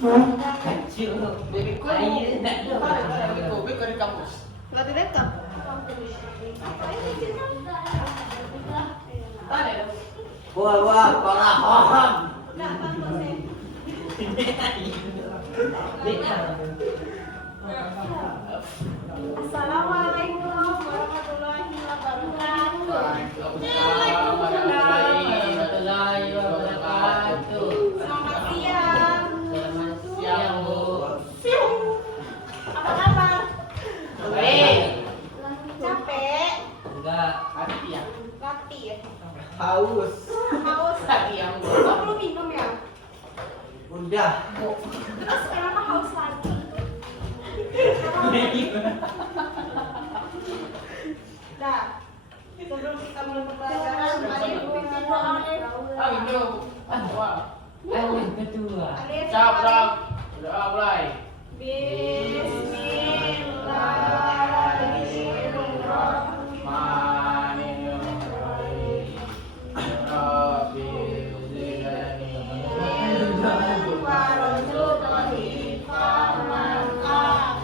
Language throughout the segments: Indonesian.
Kecil. Babyku. Air tak ada. Babyku di kampus. Latih dekat. Wah, pengaham. Assalamualaikum warahmatullahi wabarakatuh. Warahmatullahi wabarakatuh. Selamat siang. Selamat siang, Bu. Apa kabar? Baik. Capek? Enggak. Hati ya. Latih ya? Haus. Haus? Hati yang Kok belum minum ya? Udah. Terus kenapa haus lagi? Dah. Sebelum kita mulai pembelajaran, mari pimpin doa. Ayo. Wah. Alif kedua. Alif. Cap. Doa mulai. Bismillahirrahmanirrahim. Warahmatullahi wabarakatuh.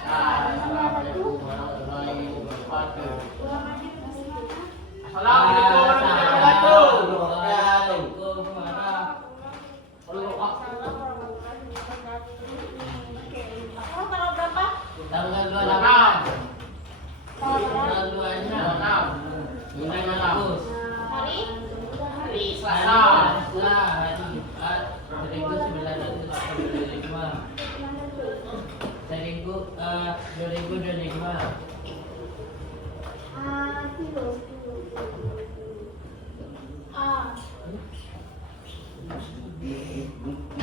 Assalamualaikum warahmatullahi wabarakatuh. Tanggal berapa? Tanggal 28. Tanggal 26. Bulan Agustus. Hari? Hari Hari Selasa. Selasa, hari Jumat 1945. 2025. Ah.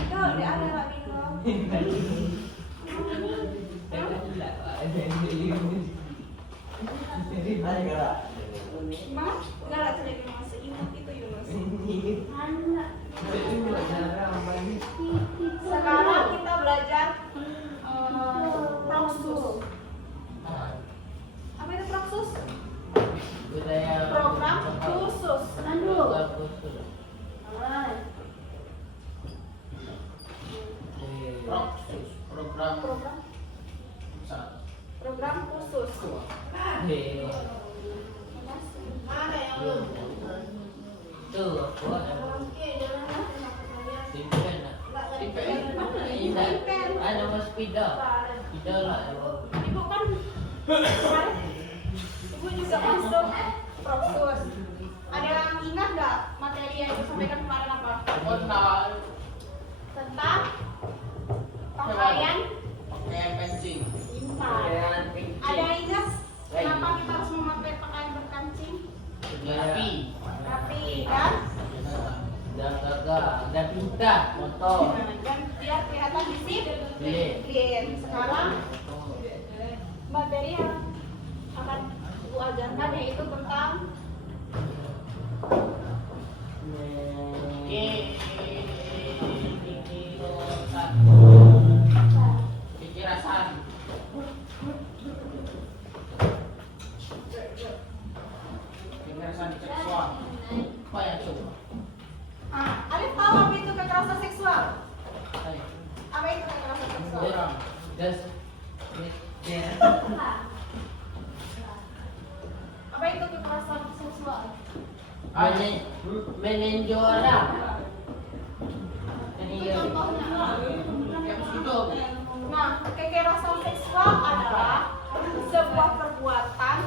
Tuh, dia ada lagi minum. Mas, enggak lah jadi Mas ingat itu Yunus. Sekarang kita belajar proksus. Apa itu proksus? Program khusus. Program khusus. Program. Program program khusus. Mana yang belum? Tuh, aku simpen. Ada mas spidol. Spidol lah. Ibu kan kemarin Ibu juga masuk proksus. Ada yang ingat nggak materi yang Ibu sampaikan kemarin apa? Tentang pakaian Pakaian kancing. simpan. Ada yang ingat kenapa kita harus memakai pakaian berkancing? Rapi. Rapi kan? Dan pintar motor. Dan biar kelihatan disiplin. Sekarang materi yang akan Ibu ajarkan yaitu tentang Pikiran. Kekerasan seksual. Apa yang coba? Alif tahu apa itu kekerasan seksual? Apa itu kekerasan seksual? Apa itu kekerasan seksual? Meninjau orang. Itu contohnya. Yang hidup. Nah, kekerasan seksual adalah sebuah perbuatan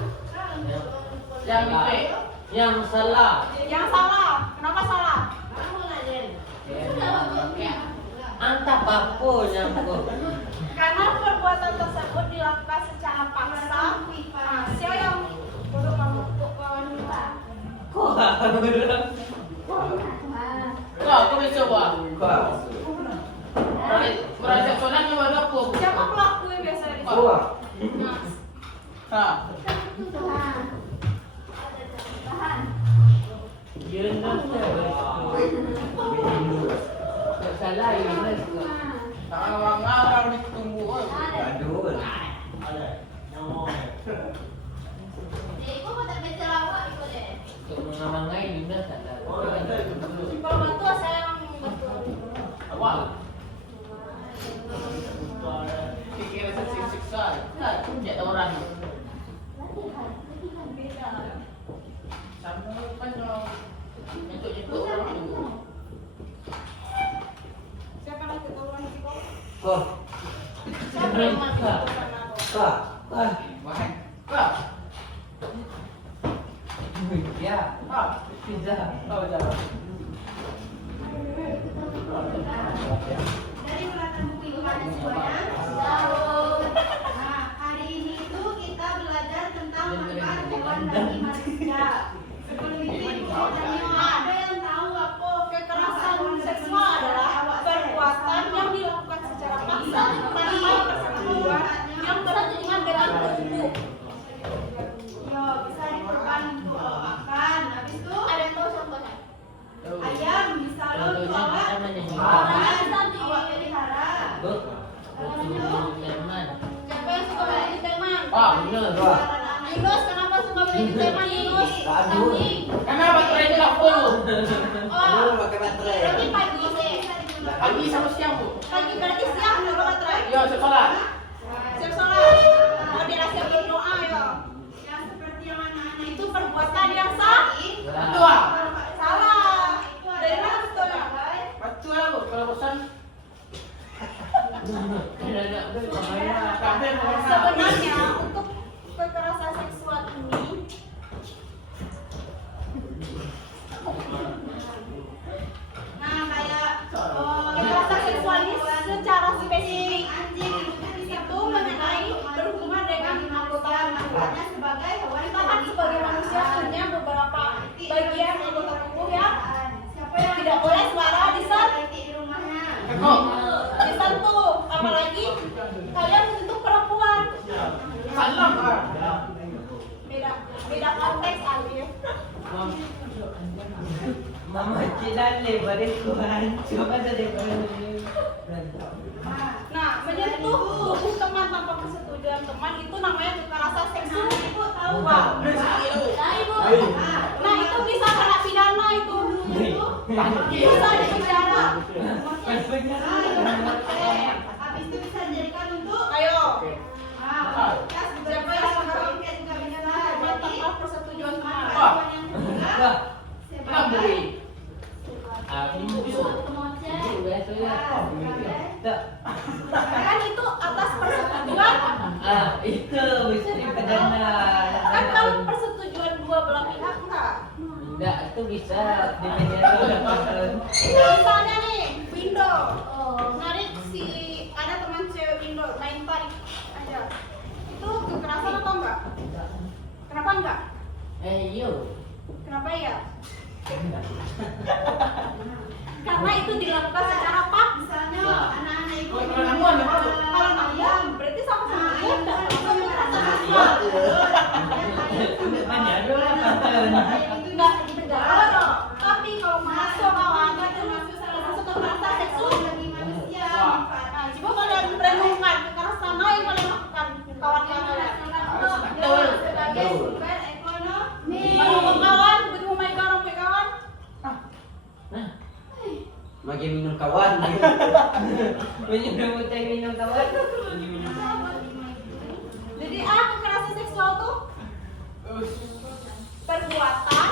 Yang salah. yang salah. Kenapa salah? Antap apa nyampu? Karena perbuatan tersebut dilakukan secara paksa. Siapa yang perlu memupuk wanita? Kok? Kau bisa buat. Merasa soalnya cuma dapur. Siapa pelaku yang biasa di sini? Nah. Yunus salah Yunus. Tangan orang ditunggu. Aduh. Untuk mengamangai Yunus ada. Kalau bantu saya yang betul. Awal. Kok. Siapa yang melakukan aku? Kak. Ah. Bahan. Kak. Ya. Kak. Pizza. Oh, jangan. Dari urutan buku ilmuwan semuanya. Sahur. Nah, hari ini itu kita belajar tentang manfaat hewan bagi manusia. Sebelum itu ibu tanya, ada yang tahu apa kekerasan seksual adalah perbuatan yang dilakukan secara paksa tanpa persetujuan yang berhubungan dengan tubuh. Yo, bisa dikorban untuk makan. Habis itu ada yang tahu contohnya? Ayam bisa lo untuk awak. Awak pelihara. Siapa yang suka beli di teman? Yunus, kenapa suka beli di teman Yunus? Kambing. Kenapa baterai ini tak full? Oh, pakai baterai. berarti pagi sih. Pagi sama siang, Bu. Pagi berarti siang nggak baterai. Yo, sekolah. Siap sholat. Oh, dia siap berdoa ya. Yang seperti yang anak-anak itu perbuatan yang sah. Tua. Salah. Dari mana betulnya? Betul lah, Bu. Kalau bosan. Sebenarnya untuk kekerasan seksual ini kayak kekerasan seksual ini secara spesifik itu mengenai berhubungan dengan anggota manusia sebagai hewan. Kita kan sebagai manusia punya beberapa bagian anggota tubuh yang tidak boleh suara disentuh, apalagi kalian menyentuh perempuan. Salam, Kak. Beda konteks Alif. Mama cilan lebarin Tuhan. Coba dari Nah, menyentuh tubuh teman tanpa persetujuan teman itu namanya kekerasan seksual. Ibu tahu Pak? Nah, Ibu. Nah, itu bisa kena pidana itu. Bisa dipenjara. Habis itu bisa dijadikan untuk ayo. Siapa yang suka tanpa persetujuan teman? Kenapa beri? Kan itu atas persetujuan. Itu bisa dipidana. Kan kalau persetujuan dua belah pihak enggak? Enggak, itu bisa dipidana. Misalnya nih, window. Narik si ada teman cewek window main tarik aja. Itu kekerasan atau enggak? Kenapa enggak? Iya. Kenapa ya? Karena itu dilakukan secara paksa. Misalnya anak-anak itu kalau ayam berarti sama dia enggak enggak di penjara dong. Tapi kalau masuk kawan itu masuk kekerasan seksual bagi manusia. Nah, coba kalian renungkan kekerasan mana yang kalian lakukan kawan-kawan. Sebagai sumber ekonomi. Kawan, tiba-tiba main kawan. Makin minum kawan. Minum kawan. Jadi kekerasan seksual tuh perbuatan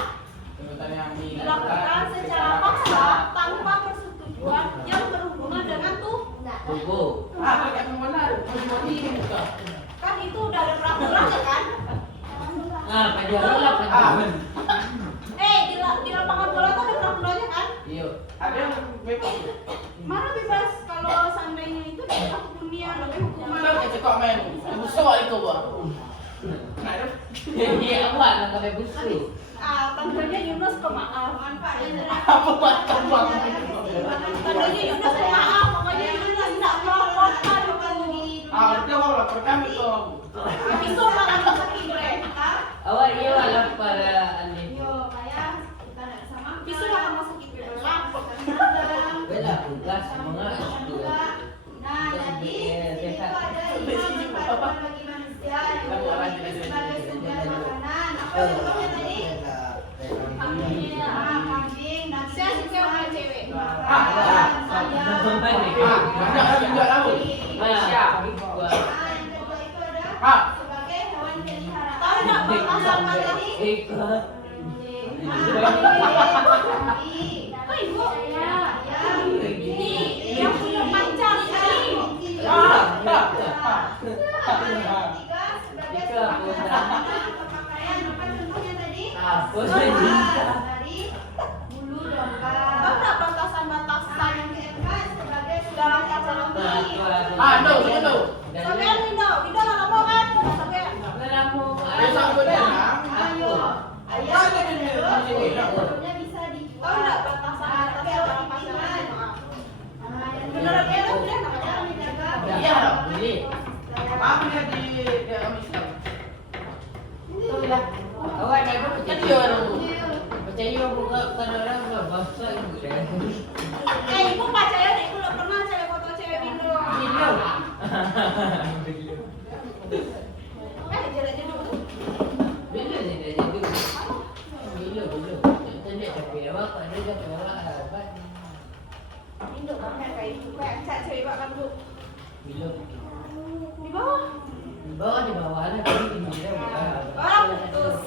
dilakukan secara paksa tanpa persetujuan yang berhubungan dengan Tubuh. Pakai pembenar. kan itu udah ada peraturannya kan? Pajaran pajaran. Di lapangan bola tuh ada peraturannya kan? Iya. Ada yang bebas. Mana bebas kalau seandainya itu dapat dunia lebih hukuman. Kita cekok main. Busuk itu, Bu. Iya, awak nak kena busuk. Tandanya Yunus pemaaf. Apa macam bang? Tandanya Yunus pemaaf. Pokoknya Yunus tidak melaporkan. Dia mau laporkan itu. Itu malah sakit mereka. Awak iya lah para ane. Yo, kayak kita nak sama. Bisu akan masuk kita lapor. Bela tugas semangat itu. Nah, jadi itu ada manfaat bagi manusia yang sebagai sumber makanan. Apa contohnya tadi? Kambing. Dan saya suka sama cewek. Banyak juga tahu. Siap. Yang kedua itu ada sebagai hewan peliharaan. Tahu nggak batasan materi? Ikut. Kok ibu? Ini yang punya pacar ini. Aduh, itu. Sampean Windo lah ngomong kan? Sampean. Besok gue datang. Ayo. Ayo. Sebetulnya bisa dijual. Tahu enggak batasan berapa pasaran? Menurut dia tuh dia namanya menjaga. Iya, beli. Apa dia di kami sekarang? Awak dah tu Kan dia orang. percaya buka orang lah bahasa ibu dah. Ibu percaya deh, ibu belum pernah cewek foto cewek Windo. Bila? Jalan dulu. Bila dia dah jadi? Bila? Kita ni tapi awak ada je awak apa? Windo pakai kayak gitu, kayak cat cewek bakal dulu. Bila? Di bawah. Di bawah ada di bila buka. Orang putus.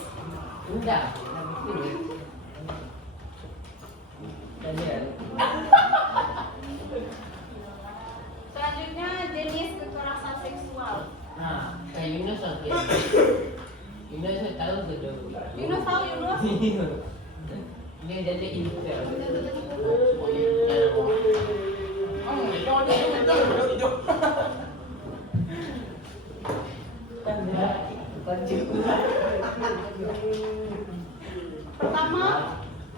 Sudah. Betul. Dan dia. Selanjutnya jenis kekerasan seksual. Kayak Yunus okey. Yunus saya tahu tu tu. Yunus tahu Yunus? Dia jadi infel. Pertama,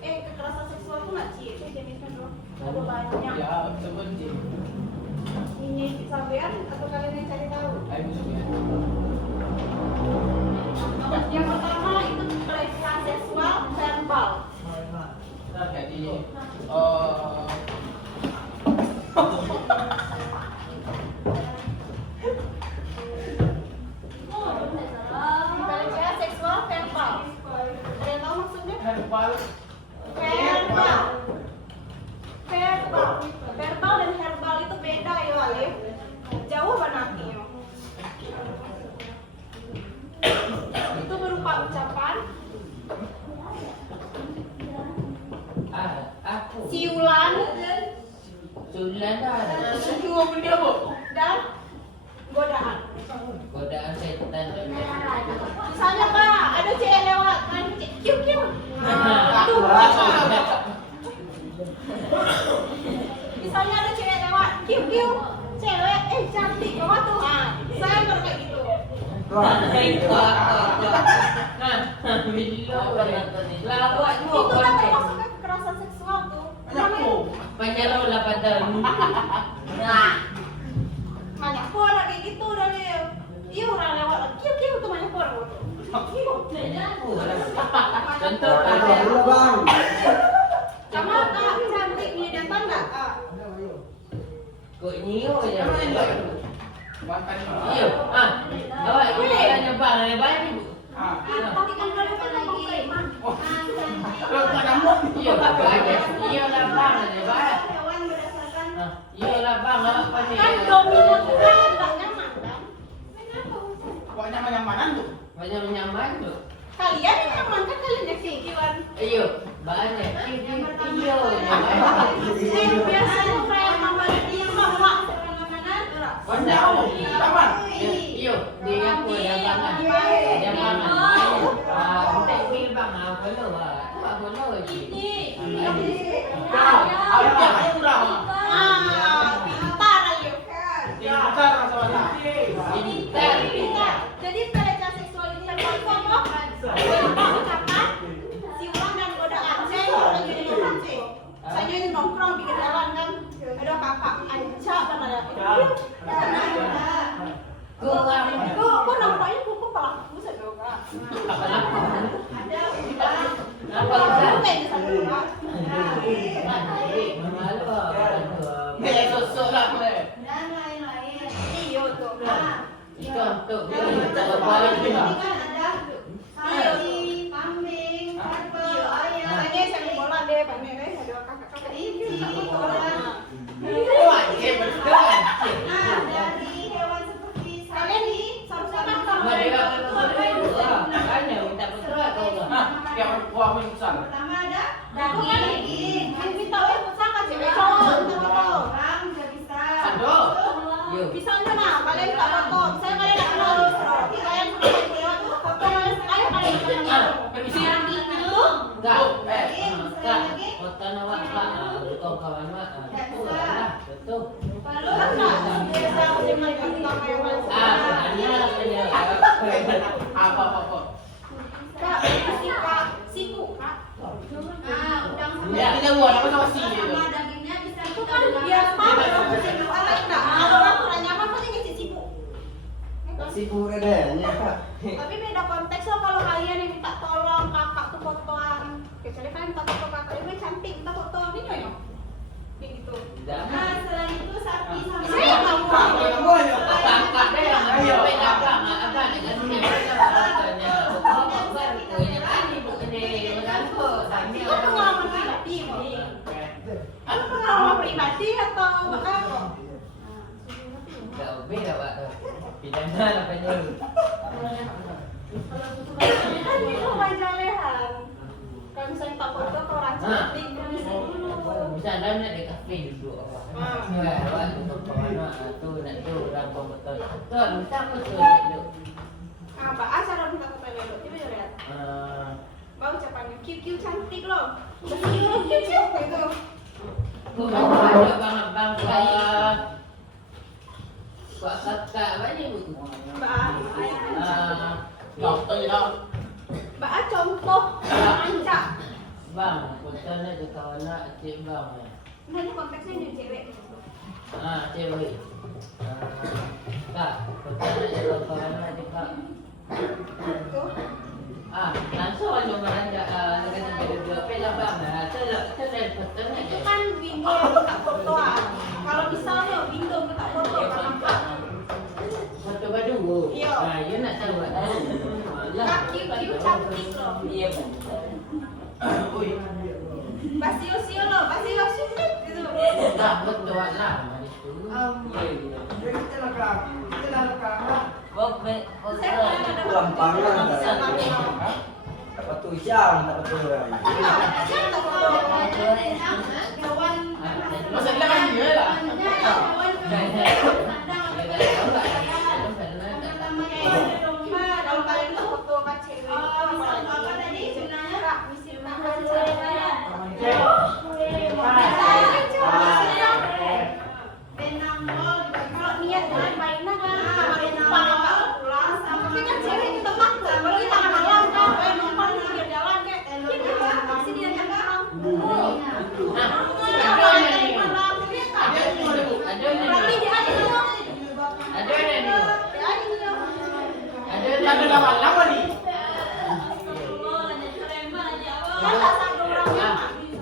kekerasan seksual itu nggak sih? Jenisnya bro, ada banyak. Ya, sebenci. Ini sampean atau kalian yang cari tahu? Ayo sebenci. Yang pertama itu pelecehan seksual verbal. Jadi, Pelecehan seksual verbal. Ada yang tahu maksudnya? herbal. Verbal. Verbal dan herbal itu beda ya Alif. Jauh banget itu berupa ucapan, Aku. siulan, Sulan dah. Cuma benda apa? dan godaan. Godaan setan. Misalnya Pak, ada cewek lewat kan, kiu kiu. Misalnya ada cewek lewat, kiu kiu. Cewek, cantik, kamu tuh. Saya kayak gitu. Lawak Itu juga kan konten. termasuk kekerasan seksual tuh. Penyerau 8 tahun. Banyak pun kayak gitu dari iya orang lewat kiu kiu tuh banyak pun. Contoh Sama kak cantik ini datang nggak? kok nyiu je. Makan. Iyo. Awak tanya bang, ada banyak ibu. Tapi kan kalau kita lagi Kalau tak ada mau. Iyo banyak. Iyo lah bang, ada banyak. hewan berdasarkan Iyo lah bang, awak pandai. kan dominan kan nggak nyaman kan? Kok nyaman-nyamanan tuh? Banyak nyaman tu. Kalian yang nyaman kan kalian yang kikiwan. Iyo, banyak. Iyo. Biasanya kayak mama dia bawa makanan. Banyak. Taman. Iyo, dia aku yang bangan. Dia bangan. Untuk bil bang, apa lo? Apa lo je? Ayo dah. Pintar ayo. Ya, besar masalah. Pintar. Jadi pelecehan seksual itu yang paling apa? Berupa ucapan, siulan dan godaan. Saya lagi di rumah sih. Saya ini nongkrong di jalan kan, ada kakak Anca dan ada Kok nampaknya kuku pelaku sedoga. Ada Apa kamu udah? kayak di sana juga. Malu. Kayak sosok lah boleh. Dan lain-lain. Iya tuh. Itu untuk Ada balik. sapi, kambing, ayam. Makanya saya bola deh, banyak deh ada kakak-kakak ini. Wajib betul. Nah, dari hewan seperti sapi, seharusnya kan kalau Mereka itu apa yang Makanya minta putra kau lah. Yang buah besar. pertama ada daging. Yang minta besar kan cewek cowok, orang nggak bisa. Aduh. Yo. Misalnya nah, kalian tak foto, saya kalian tak kenal, tapi kalian foto, ayo kalian kenal. Permisi. Yang itu, Enggak. Enggak. Kota nawak pak. Kau kawan mak. Betul lah. Betul. lalu enggak, yang paling Ah, sederhana. benar. Apa? Kak, siku, Kak. Nah, udang sama Ya, kita buat apa sama sih? sama dagingnya bisa itu kan biar tahu kalau siku alay enggak. Kalau orang kurang nyaman pasti ngasih siku. Sipu redanya kak. Tapi beda konteks loh kalau kalian yang minta tolong kakak tuh fotoan. Kecuali kalian minta foto kakak, ini cantik, minta foto ini nyonya. Kayak gitu. Nah, selain itu sapi sama saya nggak mau. Kakak deh yang ngejawab abang dengan siapa katanya. Punya tadi begini, mengaku. Itu pengalaman pribadi, Itu pengalaman pribadi atau apa? Enggak beda Pak. Pidana namanya. Kan itu majalehan. Kalau misalnya tak foto ke orang cantik, permisi dulu. Bisa ada di kafe duduk. Wah, untuk kemana tuh nak tuh orang komputer. Tuh, minta foto dulu. Apa acara minta foto dulu? Coba lihat. Bau ucapannya cute cantik loh. Cute gitu. Ada bang kayak Pak kakak banyak bu. Dokter dong. Mbak contoh anca. Bang, fotonya di kawan cik bang. Nah, ini konteksnya ini cewek. Cewek. Kak, fotonya di kawan cik bang. Tuh. Langsung aja belanja dengan video film bang. Terus fotonya Itu kan Window yang minta fotoan. Kalau misalnya Window minta foto sama foto baru. Iya. Ya nak tahu kan. Kak cute cantik loh. Iya. Basio loh, basio gitu. Tak betul lah. Dapat tujuan, dapat tujuan. Masa dia kan dia lah. Kalau kalian itu foto ke cewek, apa tadi sebenarnya Kak, misi kalau niat mainan kan pulang tapi kan cewek kita maksa kalau kita malam kan kayak numpang di pinggir jalan kayak kita masih dia yang orang berarti dia ada Ada lama nih.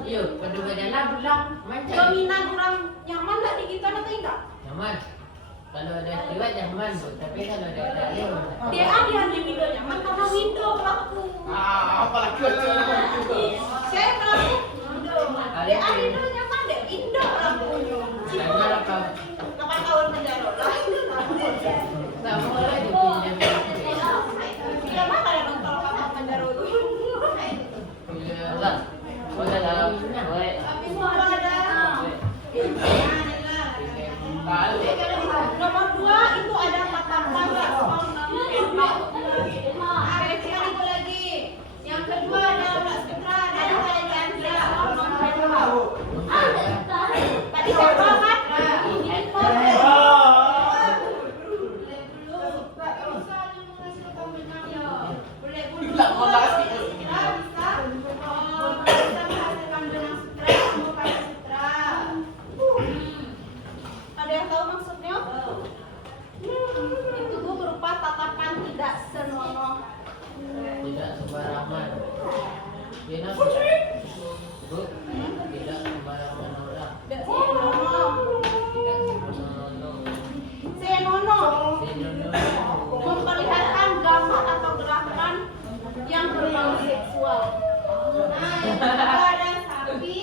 Iya, kedua jalan pulang. dominan orang nyaman nggak di kita atau enggak? Nyaman. Kalau ada cewek nyaman, Bu. Tapi kalau ada cewek Dia ada di window nyaman karena window pelaku. Apalagi cuaca. Saya pelaku window. Dia ada window nyaman deh window pelakunya. Karena apa? 8 tahun penjara lah. Tak boleh dipinjam. Tidak mana ada nonton 8 tahun penjara itu. Lah. Udah dalam. Boleh. Tapi semua ada. Nomor 2 itu ada tatapan recehan itu lagi. Yang kedua ada Mbak Sutra dan ada Chandra. Tadi siapa kan? Ini Tidak mau lagi. Ada yang tahu maksudnya? Itu tuh berupa tatapan tidak senonoh. Tidak sembarangan. Tidak. Bu, tidak sembarangan orang. Tidak senonoh. Tidak senonoh. Senonoh. Senonoh. Memperlihatkan gambar atau gerakan yang berbau seksual. Nah, yang kedua ada sapi,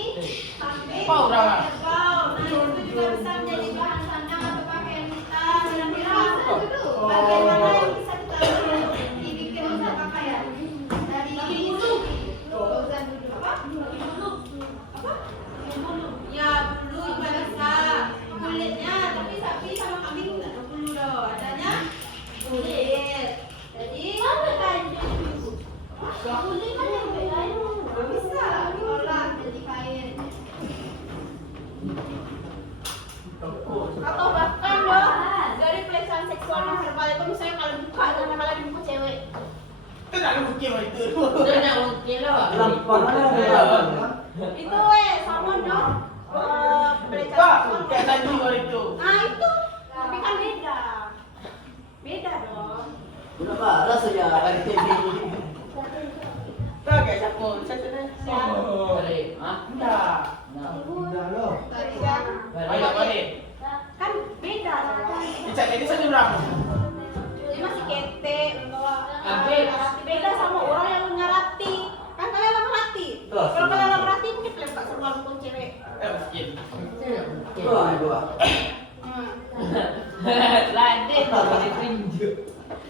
Pau, Rama. kerbau. Nah, itu juga bisa menjadi bahan sandang atau pakaian kita. Kira-kira bagian mana yang bisa kita dibikin untuk pakaian? Dari bulu. Apa? Apa? Ya, bulu juga bisa. Kulitnya, tapi sapi sama kambing nggak ada bulu loh. Adanya kulit. Jadi kulit kan yang bedain nggak bisa diolah jadi kain. Atau bahkan loh dari pelecehan seksual itu misalnya kalau dibuka karena malah dibuka cewek. Itu tak ada bukti apa itu. Itu nak mungkin lah. Itu sama dong. Pelecehan Pak, seksual. kayak tadi orang itu. Nah itu, tapi kan beda. Beda dong. Kenapa rasanya hari TV? Tak kayak siapa? Siapa? Balik. Ah, Enggak. Tadi kan, Banyak balik. kan beda dong. Cicak ini saya berapa? Dia masih kete, Habis. beda sama orang yang ngerati. Kan kalian orang ngerati. Terus, Kalau kalian orang ngerati mungkin kalian tak seru kalau cewek. Mungkin. Dua. Hmm. Ladin boleh tunjuk.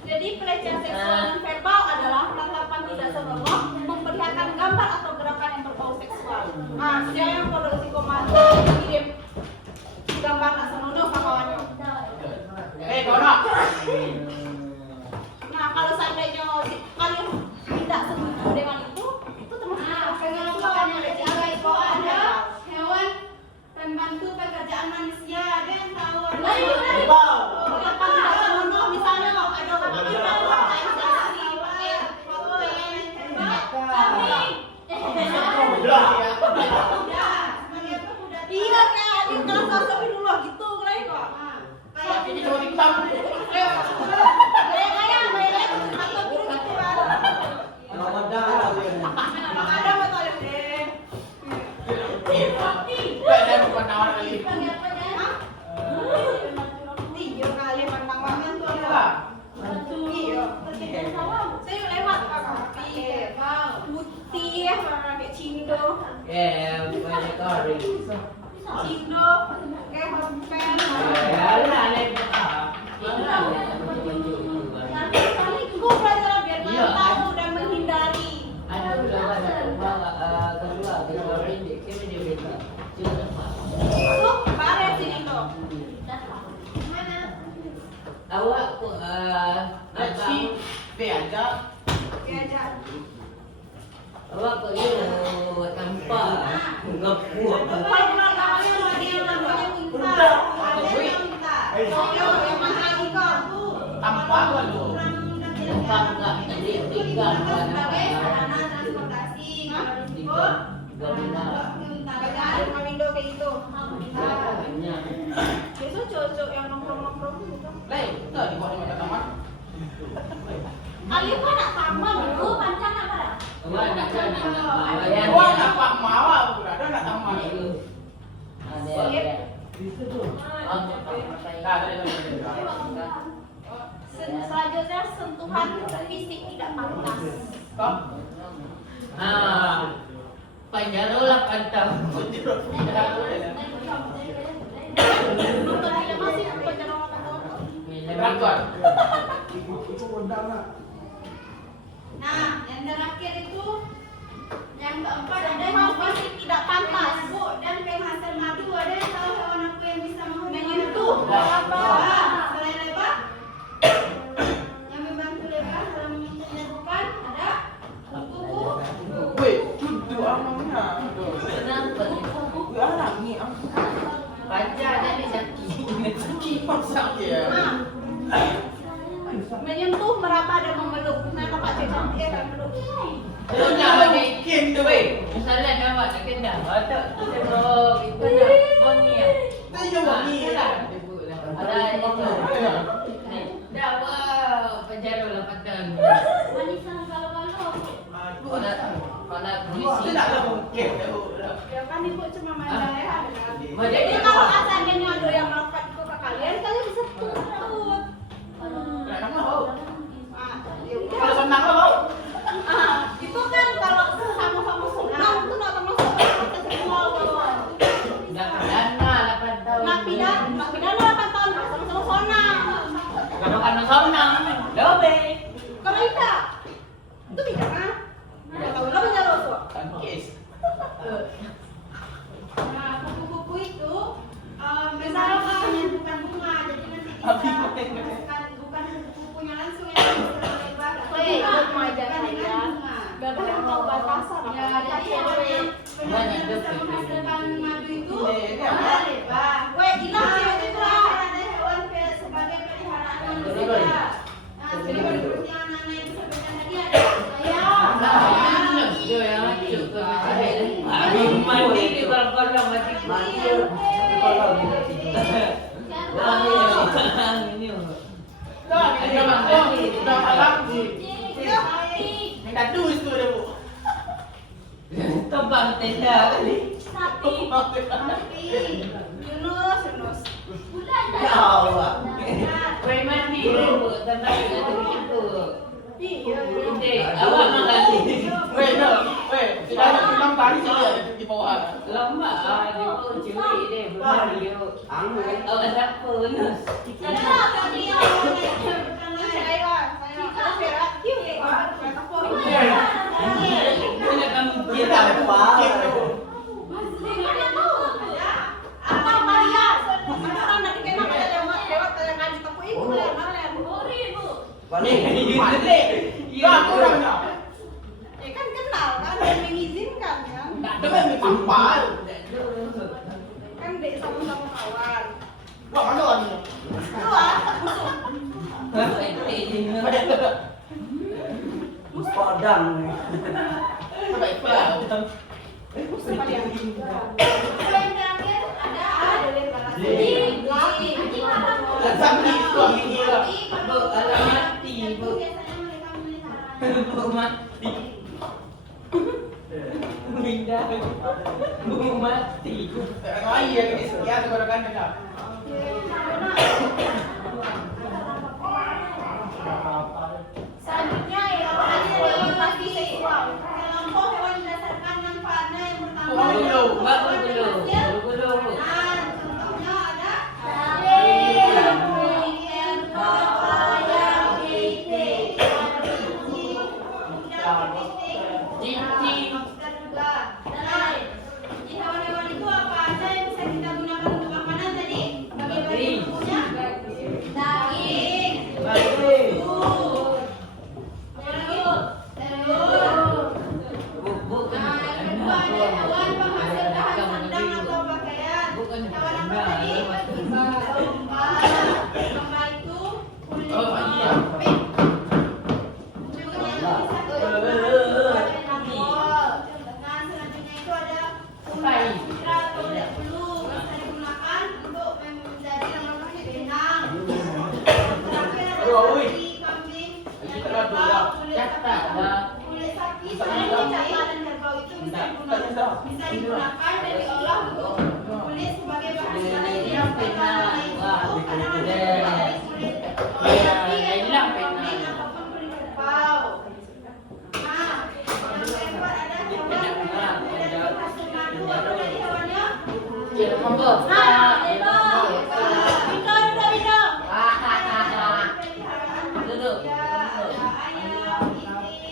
Jadi pelecehan seksual dan verbal adalah tatapan tidak senonoh, memperlihatkan gambar atau gerakan yang berbau seksual. Nah, dia yang produksi komando kirim gambar tak senonoh ke kawannya. Konak. Nah, kalau seandainya kalian tidak setuju dengan itu termasuk seksual pelecehan seksual ada hewan pembantu pekerjaan manusia dan tawar. Tatapan tidak senonoh misalnya ada orang kita yang jadi pakai iya kayak di kelas tapi dulu gitu kayak kok. Ini cuma hitam. Kayak atau gitu kan. Ramadan lagi. Ada betul deh. Baik dan bukan nawar kali. Tiga kali pantang banget tuh Enggak. iya. Saya lewat putih pakai cindo. Banyak kali. Cindo kayak hempen. Ya, lain apa? Gue belajar biar kalian tahu dan menghindari. Ada beberapa kedua pendek, kami dia beda. Cuma tempat. Masuk baret sini tuh. Awak Aci, B aja. Diajar. awak kau ini tanpa ngepuk. Kalau kalian lagi yang namanya minta, ada yang minta. Ayo, yang mana lagi kau? Tanpa apa lu? Tempat enggak jadi tiga Sebagai sarana transportasi. tiga gabungan. Ada Mawindo kayak gitu. Banyak. Biasa cocok yang nongkrong-nongkrong gitu. Lain, tak dibawa di taman. Kalian kan nak taman dulu, pancang apa dah? Awak nak bayar. Wah, nampak mawa pula. Ada nak taman. Ada. Tak ada. Selanjutnya sentuhan fisik tidak pantas. Kau? Panjarolah pantau. Nonton film masih penjara Berangkat. Nah, yang terakhir itu yang keempat ada yang fisik tidak pantas. Bu, dan penghasil madu ada yang tahu hewan apa yang bisa menyentuh apa? Selain lebar, yang membantu lebar dalam menyembuhkan ada kuku. Weh, duduk amangnya. Kenapa ni? Weh, anak ni. Panjang jadi sakit. Sakit masak dia. Menyentuh, meraba dan memeluk. Nah, Bapak Cik cantik kan meluk. Punya lagi kim tu weh. Misalnya awak nak kena, atau kita bawa kita nak wangi ya. Dia juga wangi lah. Ada itu. Ni, dah penjara 8 tahun. Manisan kalau-kalau. Kalau polisi. Dia tak ada mungkin. Ya kan ibu cuma mandang ya. Jadi Jadi kalau asalnya ada yang melakukan itu ke kalian bisa tuntut. Tak tahu. Ah, Kalau senang lah bau. itu kan kalau sama-sama senang itu nggak termasuk pelecehan seksual kawan. dah pidana 8 tahun. Nak pidana 8 tahun sama-sama senang. Kalau sonang, dobe. Kalau tidak, itu pidana. Ya kalau lo penjara kok. Tangkis. Nah, kupu-kupu itu misalnya bukan bunga, jadi nanti bukan kupu-kupunya langsung yang lebar. Bukan dengan bunga. Bapak yang tahu batasan. Ya, jadi yang bisa menghasilkan madu itu lebar. Weh, hilang sih itu lah. Ada hewan sebagai peliharaan manusia. Ini. Dah, kita masuk. Dah malam ni. Minta dus tu dia bu. Tebang tenda kali. Yunus. Ya Allah. Wei mandi bu, tentang itu. Ide, awak mengganti. Weh, tidak ada bilang tadi saja di bawah. Lama di bawah curi deh, benar dia. Awak siapa Yunus? Mana kamu Kita apa? Balik. Dah, aku dah nak. Kan kenal kan dan mengizinkan ya. Tak ada ni tampal. Kan dek sama-sama kawan. Buat mana ni? Padang. Baik pula. Sambil itu ini lah. Mati, bu mati. Pindah, bu mati. Air ni sekian tu kan dah. Selanjutnya ya orientasi seksual. Kelompok hewan berdasarkan manfaatnya yang pertama. Bulu. Contohnya ada kemudian ayam, kepiting, Cincin. juga. Nah, di hewan-hewan itu apa aja yang bisa kita gunakan untuk makanan tadi? Bagi-bagi bentuknya? Daging. Bisa digunakan dan diolah untuk kulit sebagai bahan strategi yang ataupun kulit kerbau. Nah, yang keempat ada hewan dari hasil madu apa tadi hewannya? Duduk.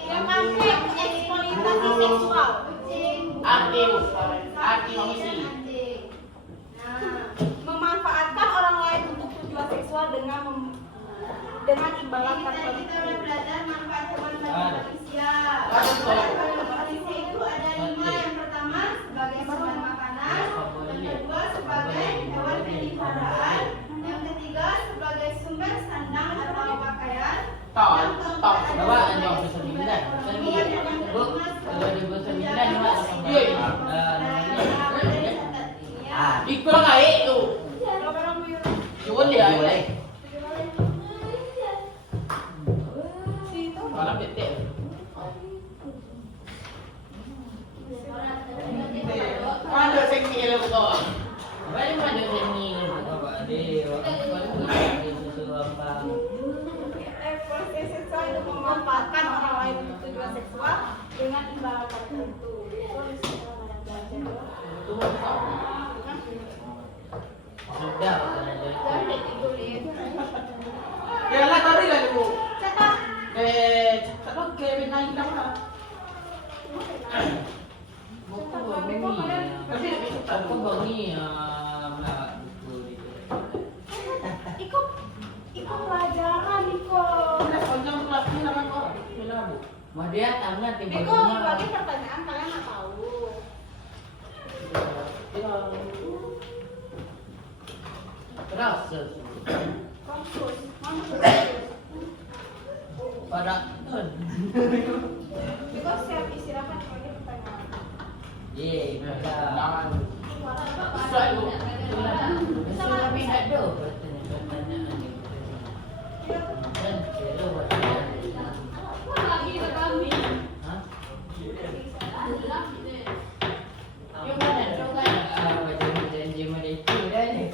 Yang keempat eksploitasi seksual. Memanfaatkan orang lain untuk tujuan seksual dengan imbalan tanpa kita udah belajar manfaat hewan bagi manusia. Manusia itu ada 5. Yang pertama sebagai bahan makanan, yang kedua sebagai hewan peliharaan, yang ketiga sebagai sumber sandang atau pakaian, yang keempat Bawa adalah jawab sebagai sumber 9. ekonomi, dan yang Bu, kelima 2009 Ikut orang air tu. Cuba dia air. Malam detik. Mana sengil lah kau? Balik mana ni? Bapak dia, susu apa? Eksploitasi seksual itu memanfaatkan orang lain untuk tujuan seksual dengan imbalan tertentu. Sudah. Ya lah tadi lah tu. Cetak. Cepat ke naik dah. Aku bangi Ikut pelajaran, Niko. Panjang kelas ni nama kau. Mah dia tangan tiba Niko, bagi pertanyaan kalian nggak tahu. Terus Konsus. pada ton. Niko siap istirahat bagi pertanyaan. Ye, maka Jangan. Suara apa? Mesti kami ada pertanyaan ni. Dan saya buat yung mana tu kan macam janji mereka dah ni.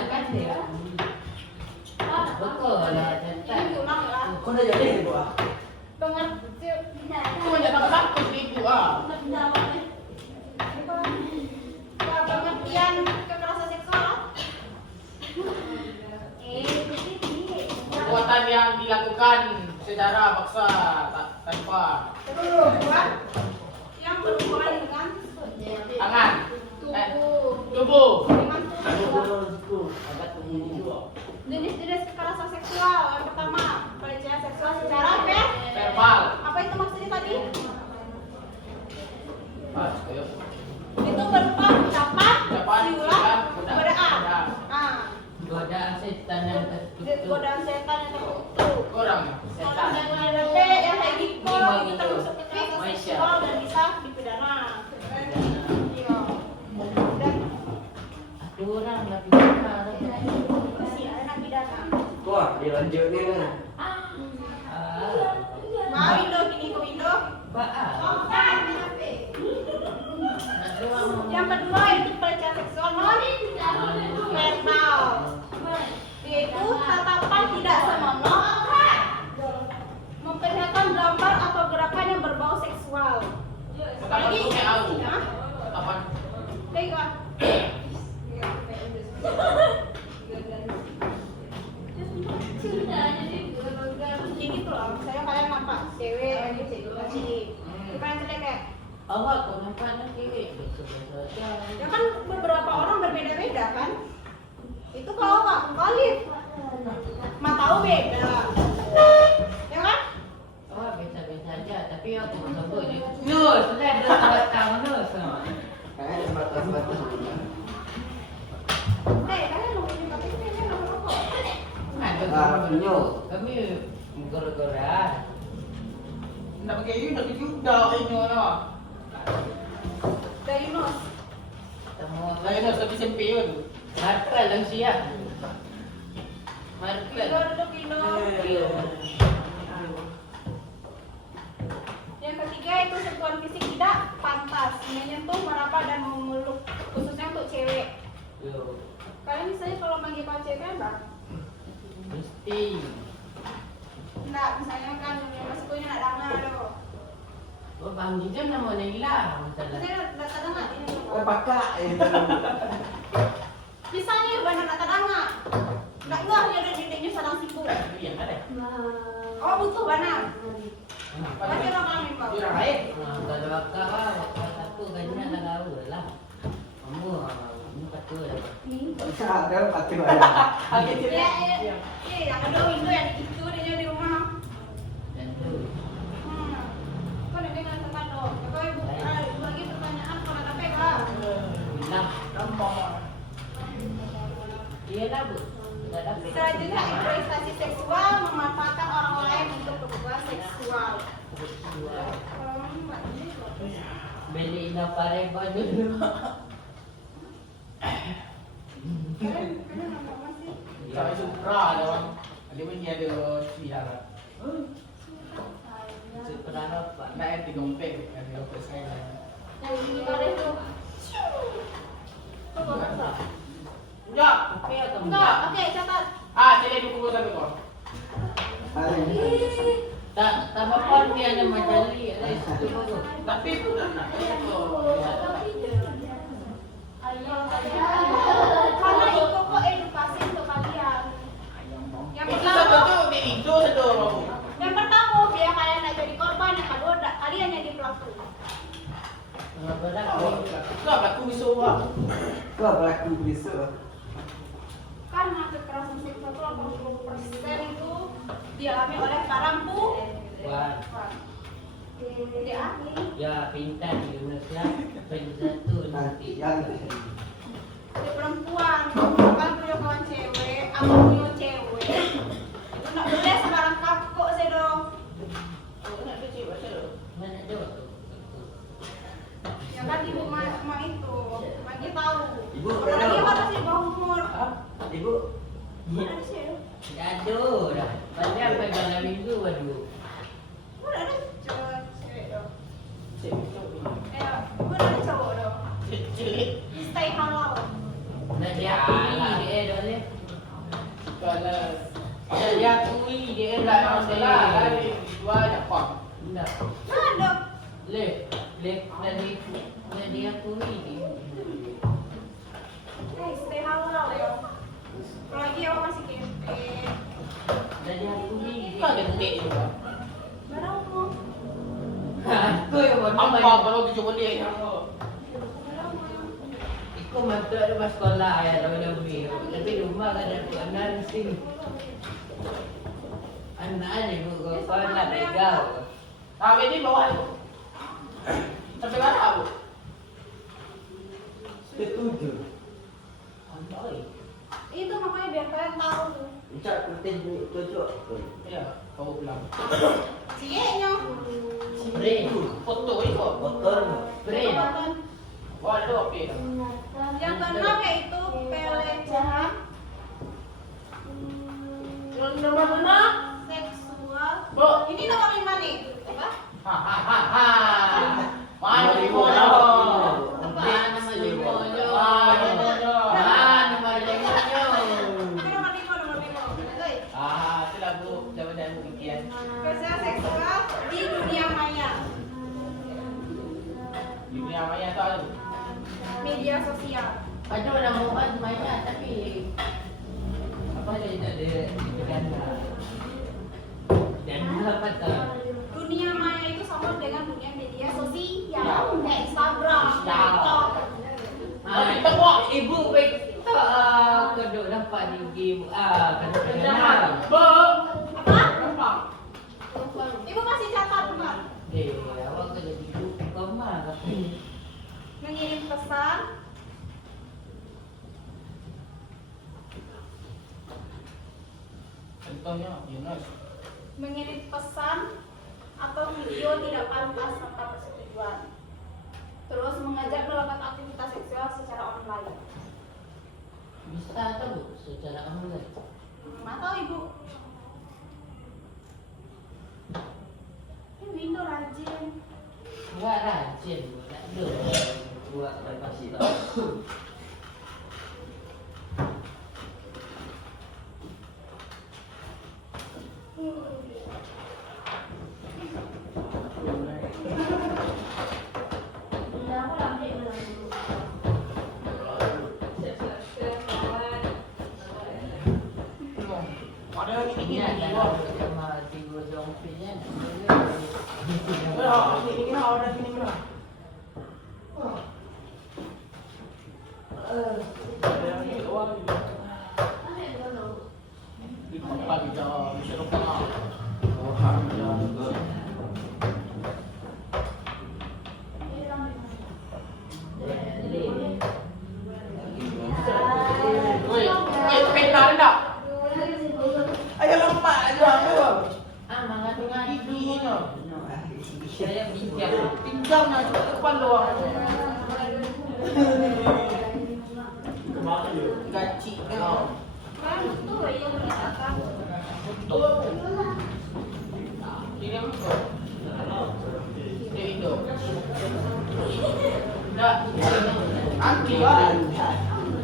Kan dia. Betul lah cantik. Kau dah jadi ke buah? Kau banyak nak takut ibu ah. Pengertian kekerasan seksual. Perbuatan yang dilakukan secara paksa tanpa Yang berhubungan dengan tangan, tubuh. tubuh. Agak tumbuh juga. Jenis-jenis kekerasan seksual. Yang pertama, pelecehan seksual secara Verbal. Apa itu maksudnya tadi? Pas kayak Itu berupa ucapan, Ucapan, siulan, godaan. godaan. Ah, Godaan setan yang tertutup. godaan setan yang tertutup. kurang Setan. Yang kayak gitu itu termasuk kekerasan seksual dan bisa dipidana. Iya. Dan Ada orang nak pidana. masih ada pidana. Wah, dilanjut ni kan. Mau Indo kini ke Indo. Baal. Yang kedua itu pelecehan seksual non verbal. Yaitu tatapan tidak senonoh, memperlihatkan gambar atau gerakan yang berbau seksual. Kalau itu kayak aku. Hah? Apa? Baik, Pak. Jadi gitu loh, saya kalian nampak cewek lagi sini. Bukan kayak Awak kau nampak nak cewek betul-betul. ya kan beberapa orang berbeda-beda kan. Itu kalau Pak Khalif matamu beda. Ya kan? Awak biasa-biasa aja, tapi aku sebut dia. Nus, sudah dah tahu nus. Kayak sebatas-batas. Kalian mau minta ini nomor rokok. Punya. Kami gora-gora. Nak pakai you nak juga ini orang. Dari Nus. Temu Saya nak tapi sempiun. marka lang siya. Indo Marka. duduk Indo. Yang ketiga itu sentuhan fisik tidak pantas, menyentuh, meraba dan memeluk, khususnya untuk cewek. Yo. Kalian misalnya kalau manggil cewek apa? Mesti. Enggak, misalnya kan yang masuknya nak dana loh. Oh, bang Jijam nama Naila. Masalah. Saya datang nggak ini? Oh, pakak. Misalnya benar nak dana. Nggak luar dia ada didiknya sedang sibuk. Yang ada. Oh butuh benar. Pasti orang kami pak. Orang lain. Kalau aku ganyan na tahu lah. Kamu betul lah. Ada pati banyak. Iya, yang ada Indo yang itu dia di rumah. Dan tu. Kau nak dengar tentang dong. Kau ibu bagi pertanyaan kalau ada pega. Bilang. Gampang. Iya lah bu. Sudah dapat. Selanjutnya eksploitasi seksual memanfaatkan orang lain untuk kebutuhan seksual. Beli na pare ba dulu. Kalian nampak masih? Sampai Supra ada orang. Dia punya ada siar. Sebenarnya apa? Nak yang di dompet ada dompet saya. Yang ini pada itu. Enggak. Tapi atau Enggak, oke catat. Jadi buku satu kau. Tak apa dia ada majali ada itu bagus. Tapi itu nak. Karena itu kok edukasi untuk kalian. Yang Itu satu pertama, tu di itu satu. yang pertama biar kalian tidak jadi korban, yang kedua kalian jadi pelaku. Berat. Kau aku bisa buat. Kau berlaku bisa. Karena kekerasan seksual itu 80% itu dialami oleh perempuan. Wah. Ya, Ya pintar Yunus lah. Satu nanti. Yang di perempuan, kan punya kawan cewek, aku punya cewek. Itu nak boleh sembarang kapok saya dong. Nak ada cewek saya. Mana tu? Ya kan di rumah sama itu. Bagi tahu. Ibu, Apalagi ada. pada si bawah umur. Ibu. Ada sih. Aduh, dah. Padahal pada malam minggu, waduh. Mana ada cewek cewek dong. Cik, cik. Mana ada cowok dong. Cik. Stay halal. Nak dia akui dia dah ni. Kalau Nak dia akui dia tak dah ada masalah, kali dua dapat. Nak. Ada. Nak dia akui dia. Stay halal ya. Apalagi aku masih kempe. Nak dia akui dia. Kau gentik juga. Baru mau. Aku yang buat Apa kalau dicoba dia? Aku mantu ada pas sekolah ya lebih. Tapi rumah kan ada anak sini. Anak ni bukan kau nak pegang. Ini bawa itu. Sampai mana bu? Setuju. Andoi. Itu makanya biar kalian tahu tuh. Ucap penting cocok. Ya, kau pulang. Cieknya. Brain. Foto itu. Botol. Brain. Wah, ada oke. Yang keenam yaitu pelecehan Yang nomor mana? seksual. Bu. Ini nomor 5 nih. Apa? Ha. Mana di Lima. mana? Mana malimo yo. Mana? Mana malimo yo. Ini nomor 5, nomor 5. Oke. Itulah bu, jawaban bu Ikian. Pelecehan seksual di dunia maya. Dunia maya tahu. Media sosial. Ada orang buat banyak tapi apa dia tak ada di ganda. Dan apa tak? Dunia maya itu sama dengan dunia media sosial. Ya. Kayak Instagram, Ya. TikTok. Kita buat. Ibu baik tak keduk dapat di game kadang-kadang. Bu. Apa? Apa? Ibu masih catat bukan? Awak kerja di koma tapi Mengirim pesan Contohnya, Yunus. mengirim pesan atau video tidak pantas tanpa persetujuan. Terus mengajak melakukan aktivitas seksual secara online. bisa tahu secara online. Nggak tahu ibu. Ini Windows rajin. Enggak rajin, tak ada. Buat pasti. Udah aku ambil dulu. Ada ini Ini ini. adalah sama tiga jongpinya. Ini ada sini mana? Di tempat kita bisa lupa. Oh, alhamdulillah. Woi, penal tak? Ayo lompat aja aku. Ah, mangat ngadi Giginya. saya bijak. Pinggangnya ke depan doang. Gaci kan. Kan itu yang dikatakan. Betul. Ini apa? Dia itu. Enggak. Anti kan.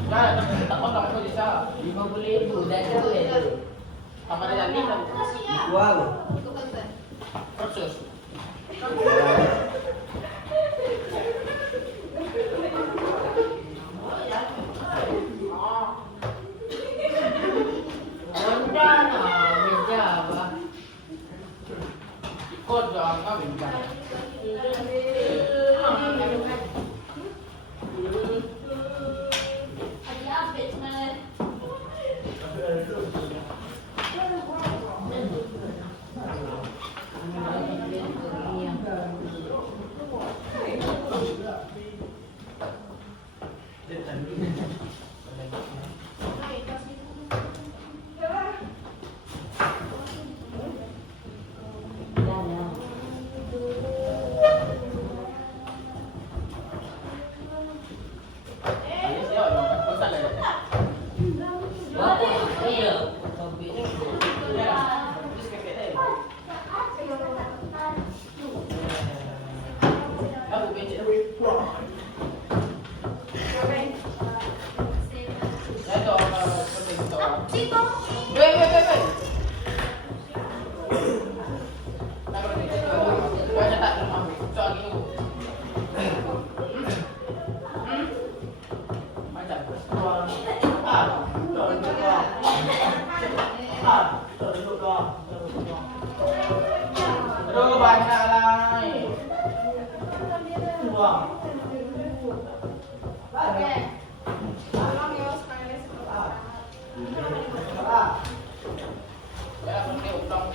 Enggak, tak apa tak bisa. 50,000 dah ada tu. Sama dengan ini kan. Wow. Proses. Honda nah, meja apa? Kod jangan kawin kan. Ada update sebenarnya. Aduh, banyak lah. Buang. Oke. Tolong ya, sekali Ya, pakai utang.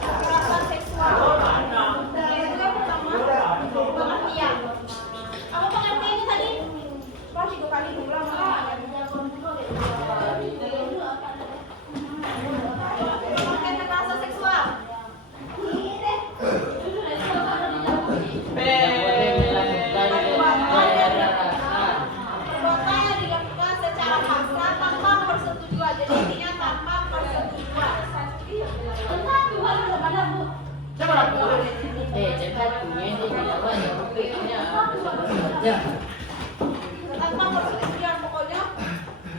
kekerasan seksual. Itu yang pertama, pengertian. Apa pengertiannya tadi? Wah, 3 kali diulang. Pengertian kekerasan seksual. Perbuatan yang dilakukan secara paksa tanpa persetujuan. Jadi intinya tanpa persetujuan. Siapa nak buat? Cepat punya ni apa yang buktinya ya. Tanpa persetujuan pokoknya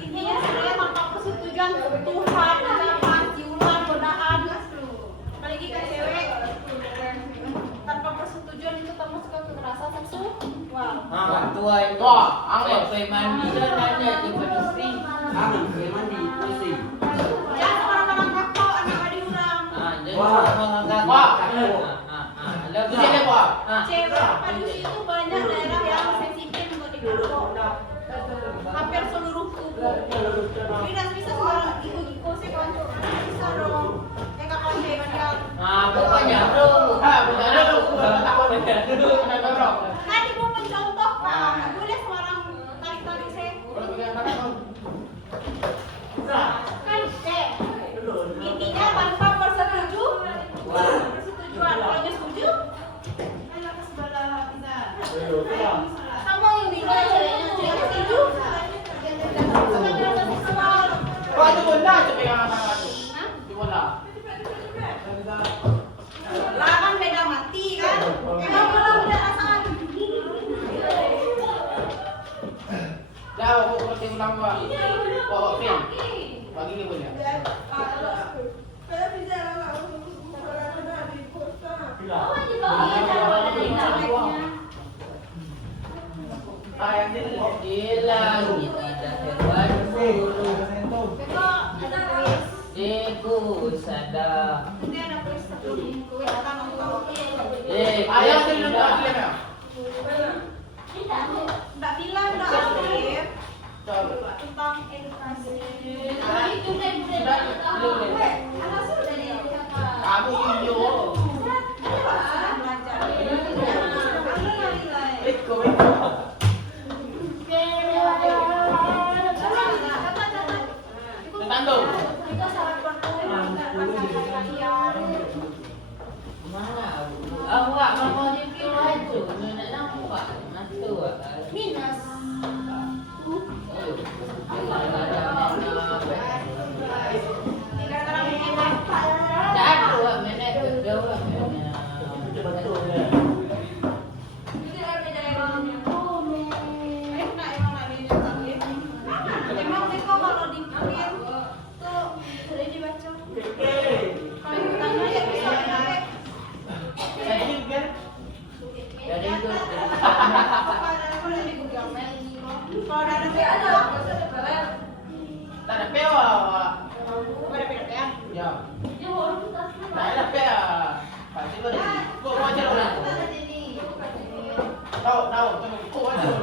intinya sebenarnya tanpa persetujuan Tuhan, ucapan, ciuman, godaan, apalagi ke cewek tanpa persetujuan itu termasuk kekerasan seksual. Tua itu sampai mandi dan nanya di bersih. Aman, mandi, bersih. Jangan sembarangan kakak anak adik orang. Jadi Wah. mengangkat. Wah. Lalu Sini Pak. Cewek padusi itu banyak daerah yang sensitif untuk dikakak. Hampir seluruh tubuh. Jadi tidak bisa sembarang ikut-ikut sih konco. Bisa dong. Kayak kakak cewek banyak. pokoknya bro. Ada lu. Takut. Ada bro. Nanti mau mencontoh Pak. Nggak boleh sembarang tarik-tarik saya. Kalau pegang tangan kau. Kan intinya tanpa persetujuan. Kalau dia setuju, ayo ke sebelah bisa. Kamu yang bilang ceweknya setuju. Kekerasan seksual. Kau tu bola je pegang tangan tu. Di bola. Lawan beda mati kan? Emang bola beda rasaan. Dah, bawa kertas ulang gua. Bawa pen. Bagi ni boleh. Gila, tidak hebat. Ego sadar. Ayah tu nak buat film ya? Nggak bilang nggak aktif Coba. tentang edukasi. Anak sudah nih kakak. Kamu iyo. Ikut. Tentang tu. Mana? Awak mau review itu, nak nampak mantu awak. Minus. Tak ada awak mana tu, awak mana. Emang Teko kalau dipikir tuh sudah dibaca. Kalau ditanya ya bisa menarik. Dari itu. Kalau ada ada. Tak ada pel awak. Ada beda-beda. Ya. Tak ada pel. Pasti boleh. Kau ajar orang. Tahu, tahu. Kau ajar.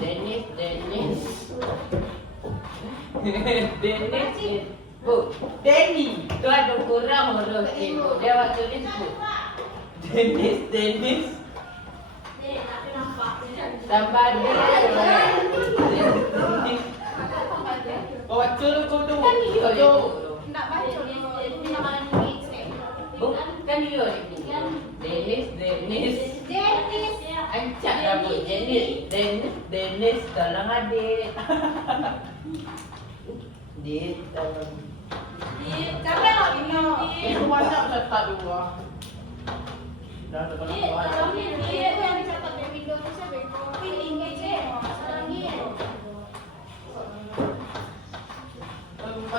Dennis. Dennis Bu, Denny. Tu ada kurang huruf ibu. Dia waktu ni sebut. Dennis. Tambah dia. Kau ajar kau tu. Kan dia ibu. Enggak baca dulu. Nama Inggris. Bukan dia ibu. Dennis. Dennis. Ancak rambut Dennis tolong adik. Dit tolong. Capek lah Bino. Itu banyak cetak dua. Dah ada banyak banyak. Dia yang dicatat di Windows itu siapa? Ini aja.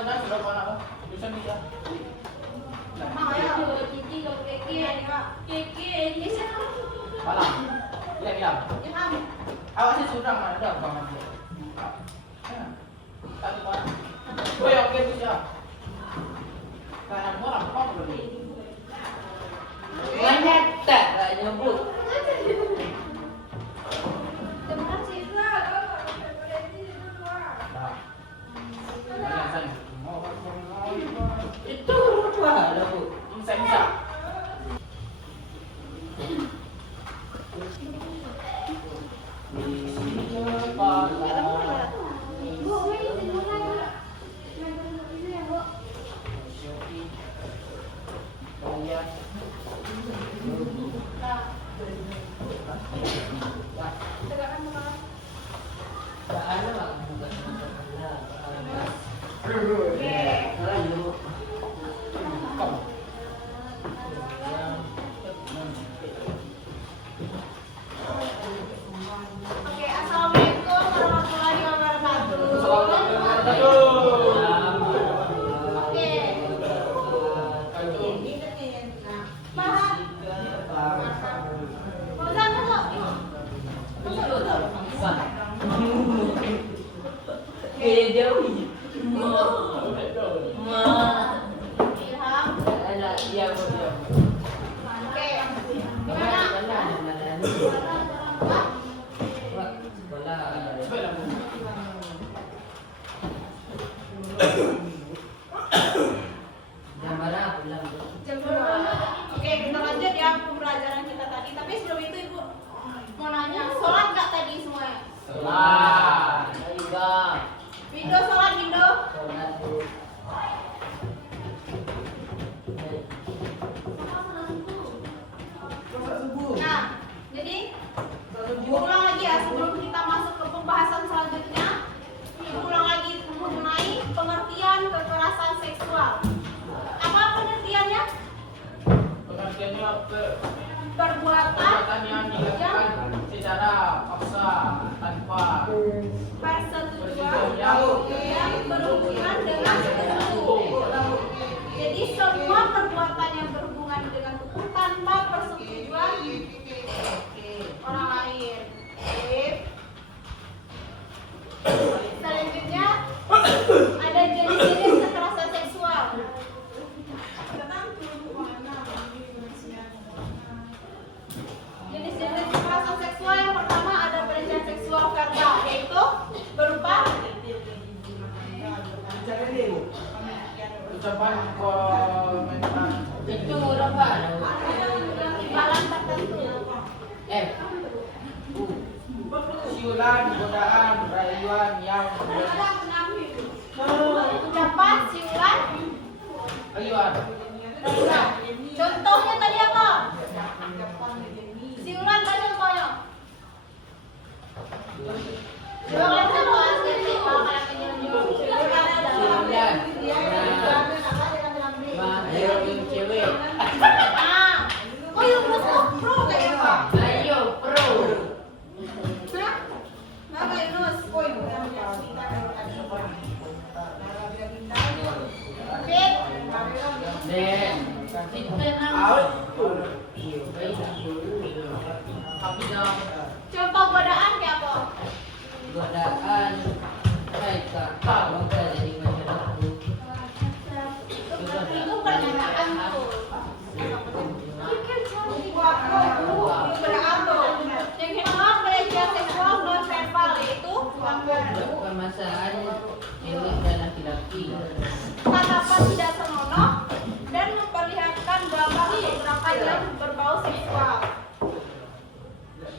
Jangan sudah anak lo. Bisa nih ya. Malam. Diam. Awasi sudah mana ada bangan dia. Satu orang. Oke bisa. Kanan orang apa belum? Banyak tak nyebut. Itu apa ada bu? Bisa. Oke, assalamualaikum warahmatullahi wabarakatuh. Oke, Pak. Mau masuk? Jauh. Ilham. Iya. Oke, gimana? Oke, kita lanjut ya pembelajaran kita tadi. Tapi sebelum itu Ibu mau nanya, sholat nggak tadi semuanya? Windo sholat, Windo. Nah, jadi ulang lagi ya sebelum kita masuk ke pembahasan selanjutnya. Ibu ulang lagi mengenai pengertian kekerasan seksual. Apa pengertiannya? Pengertiannya Perbuatan yang dilakukan secara paksa tanpa persetujuan yang berhubungan dengan tubuh. Jadi semua perbuatan yang berhubungan dengan tubuh tanpa persetujuan orang lain. Oke. Selanjutnya ada jenis-jenis kekerasan seksual. Jenis-jenis kekerasan seksual yang pertama ada pelecehan seksual verbal, yaitu berupa ucapan komentar Itu berapa? imbalan tertentu. siulan, godaan, rayuan yang Ucapan, siulan, rayuan rayuan. Contohnya tadi apa? Siulan tadi contohnya. Jangan sama asli kalau kalian penyanyi. Cewek. Ah, kok Yunus tuh pro kayak apa? Ayo pro. Hah? Apa Yunus? Fit. Dan kita out tapi dong Contoh godaan kayak apa? godaan baik tak maka jadi masyarakat Itu pernyataan tuh. Godaan tuh. Yang kedua pelecehan seksual non verbal yaitu permasalahan milik dan laki-laki tatapan tidak senonoh dan memperlihatkan gambar atau gerakan yang berbau seksual.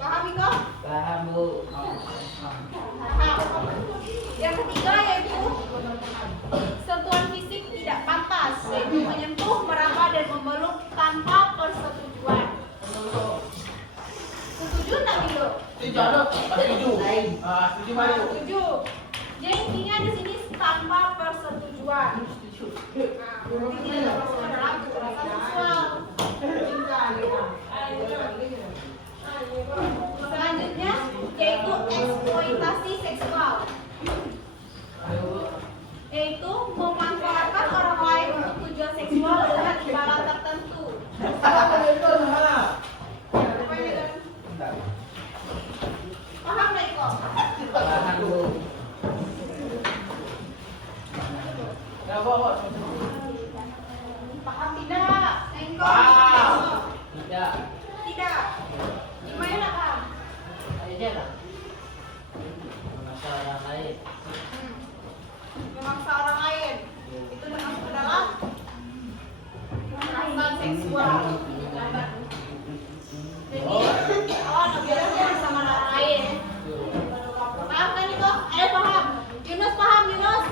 Paham Iko? paham bu Paham. Yang ketiga yaitu sentuhan fisik tidak pantas, yaitu menyentuh, meraba dan memeluk tanpa persetujuan. Setuju tak Milo? setuju baru Setuju. Jadi intinya di sini tanpa persetujuan. Ini adalah kekerasan seksual. Selanjutnya yaitu eksploitasi seksual, yaitu memanfaatkan Paham nggak Iko? Paham Bu. Paham tidak? Iko? Paham. Tidak. Tidak. Gimana nak paham? Aja lah. Masalah orang lain. Memaksa orang lain. Itu termasuk ke dalam kekerasan seksual. Jadi, biasanya sama orang lain. Paham kan itu? Ayo paham. Yunus paham Yunus?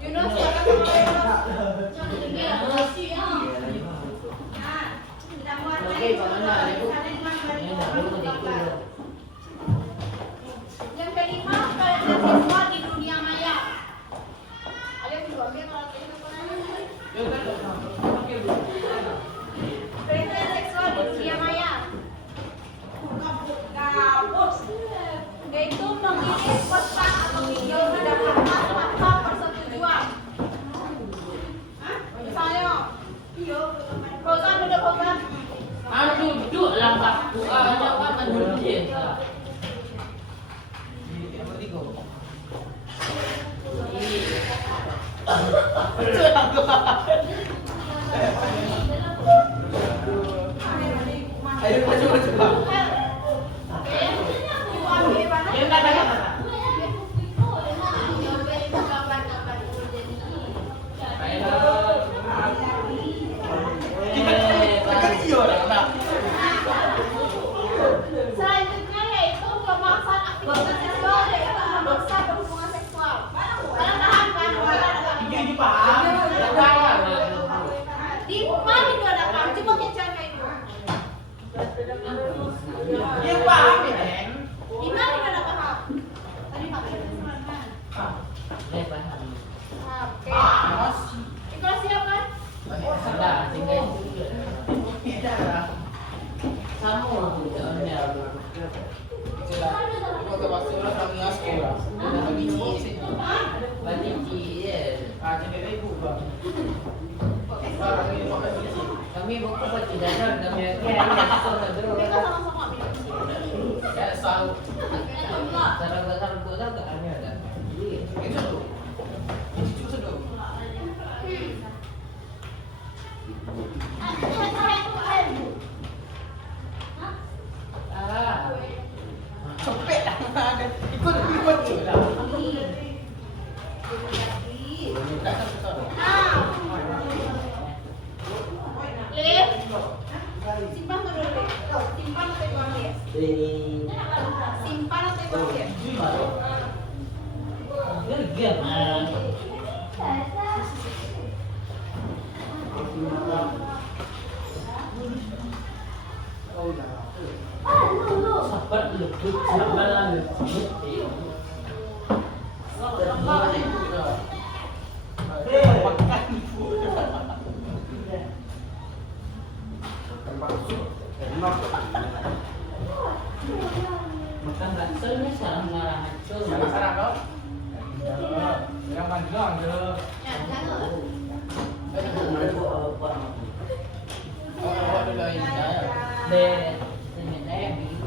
Yunus siapa sama Yunus? Nah, kita buat lagi. Yang kelima, kekerasan seksual di dunia maya. Ada dua kalau pelecehan seksual di dunia maya. Yaitu mengirim pesan atau video berdasarkan tanpa persetujuan. Misalnya, Fauzan udah Fauzan. Duduk lah waktu ada apa menurut Ayo coba. Selanjutnya yaitu pemaksaan aktivitas seksual yaitu memaksa berhubungan seksual. Kalian paham kan? Ini paham. Di mana itu ada paham? Coba kejar kayak itu. Dia paham ya, Neng? Di mana itu ada paham? Tadi pakai Saya paham. Oke. Mas. Ikhlas siap kan? Ada tinggal kamu bukannya Balici ya. Kami buku pasti dasar kami kayak Kita sama-sama minum. cara besar besar tak ada. Ah. Cepet lah. Ikut je lah. Lip. Simpan dulu Lip. Simpan atau buang Lip? Simpan atau buang Lip? Gimana? Sabar lebut, sabar lebut. Makan bakso ini sarang marah hancur. Sarang kau? Yang panjang je. Deh, sebenarnya begitu.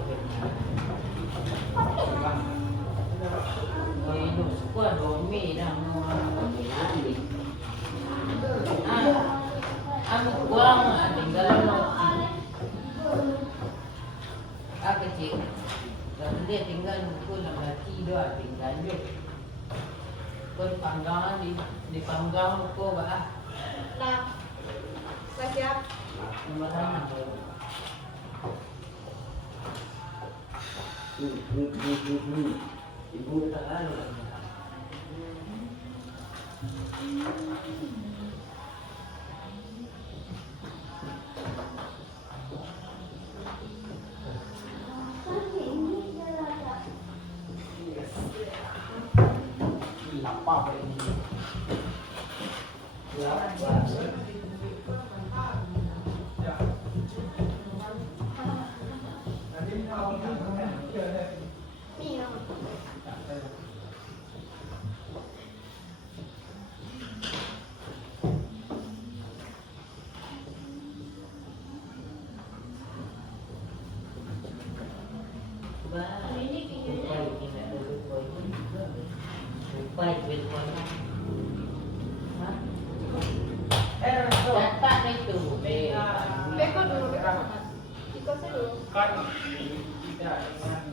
Hidup suka domi dah mau nanti. Aku kurang tinggal kecil. Kalau dia tinggal buku lagi doa tinggal je. Kau panggang di panggang kau bah. Nah, sudah siap? Mana? Ibu tak ada. Lapar ini. Hah? Resto. Dapat itu. Beko dulu, beko. Ikutnya dulu. Kan tidak dengan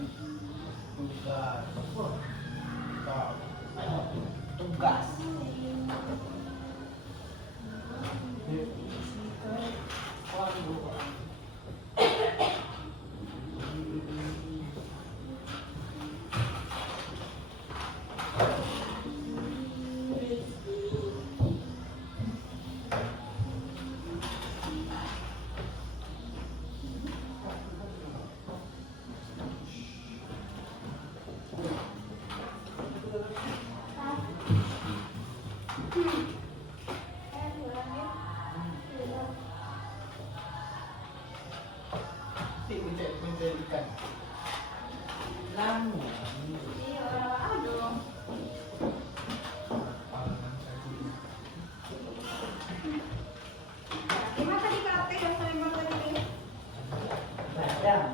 tugas. Tugas. Menjadikan Lama. Iya, aduh. Gimana tadi karakter yang paling baru tadi? Badang.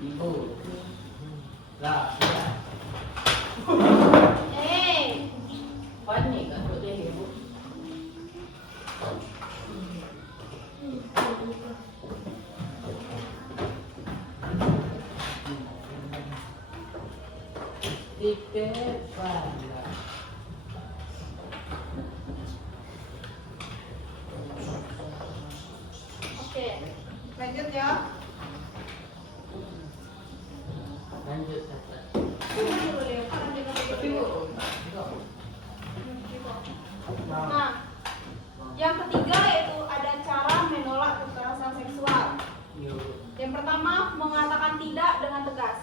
Ibu. Lah, ya. Panik aku deh ibu. Tiket pala. Oke, lanjut ya. Lanjut saja. Ini dulu deh, karena dia nggak begitu. Nah, yang ketiga yaitu ada cara menolak kekerasan seksual. Yang pertama, mengatakan tidak dengan tegas.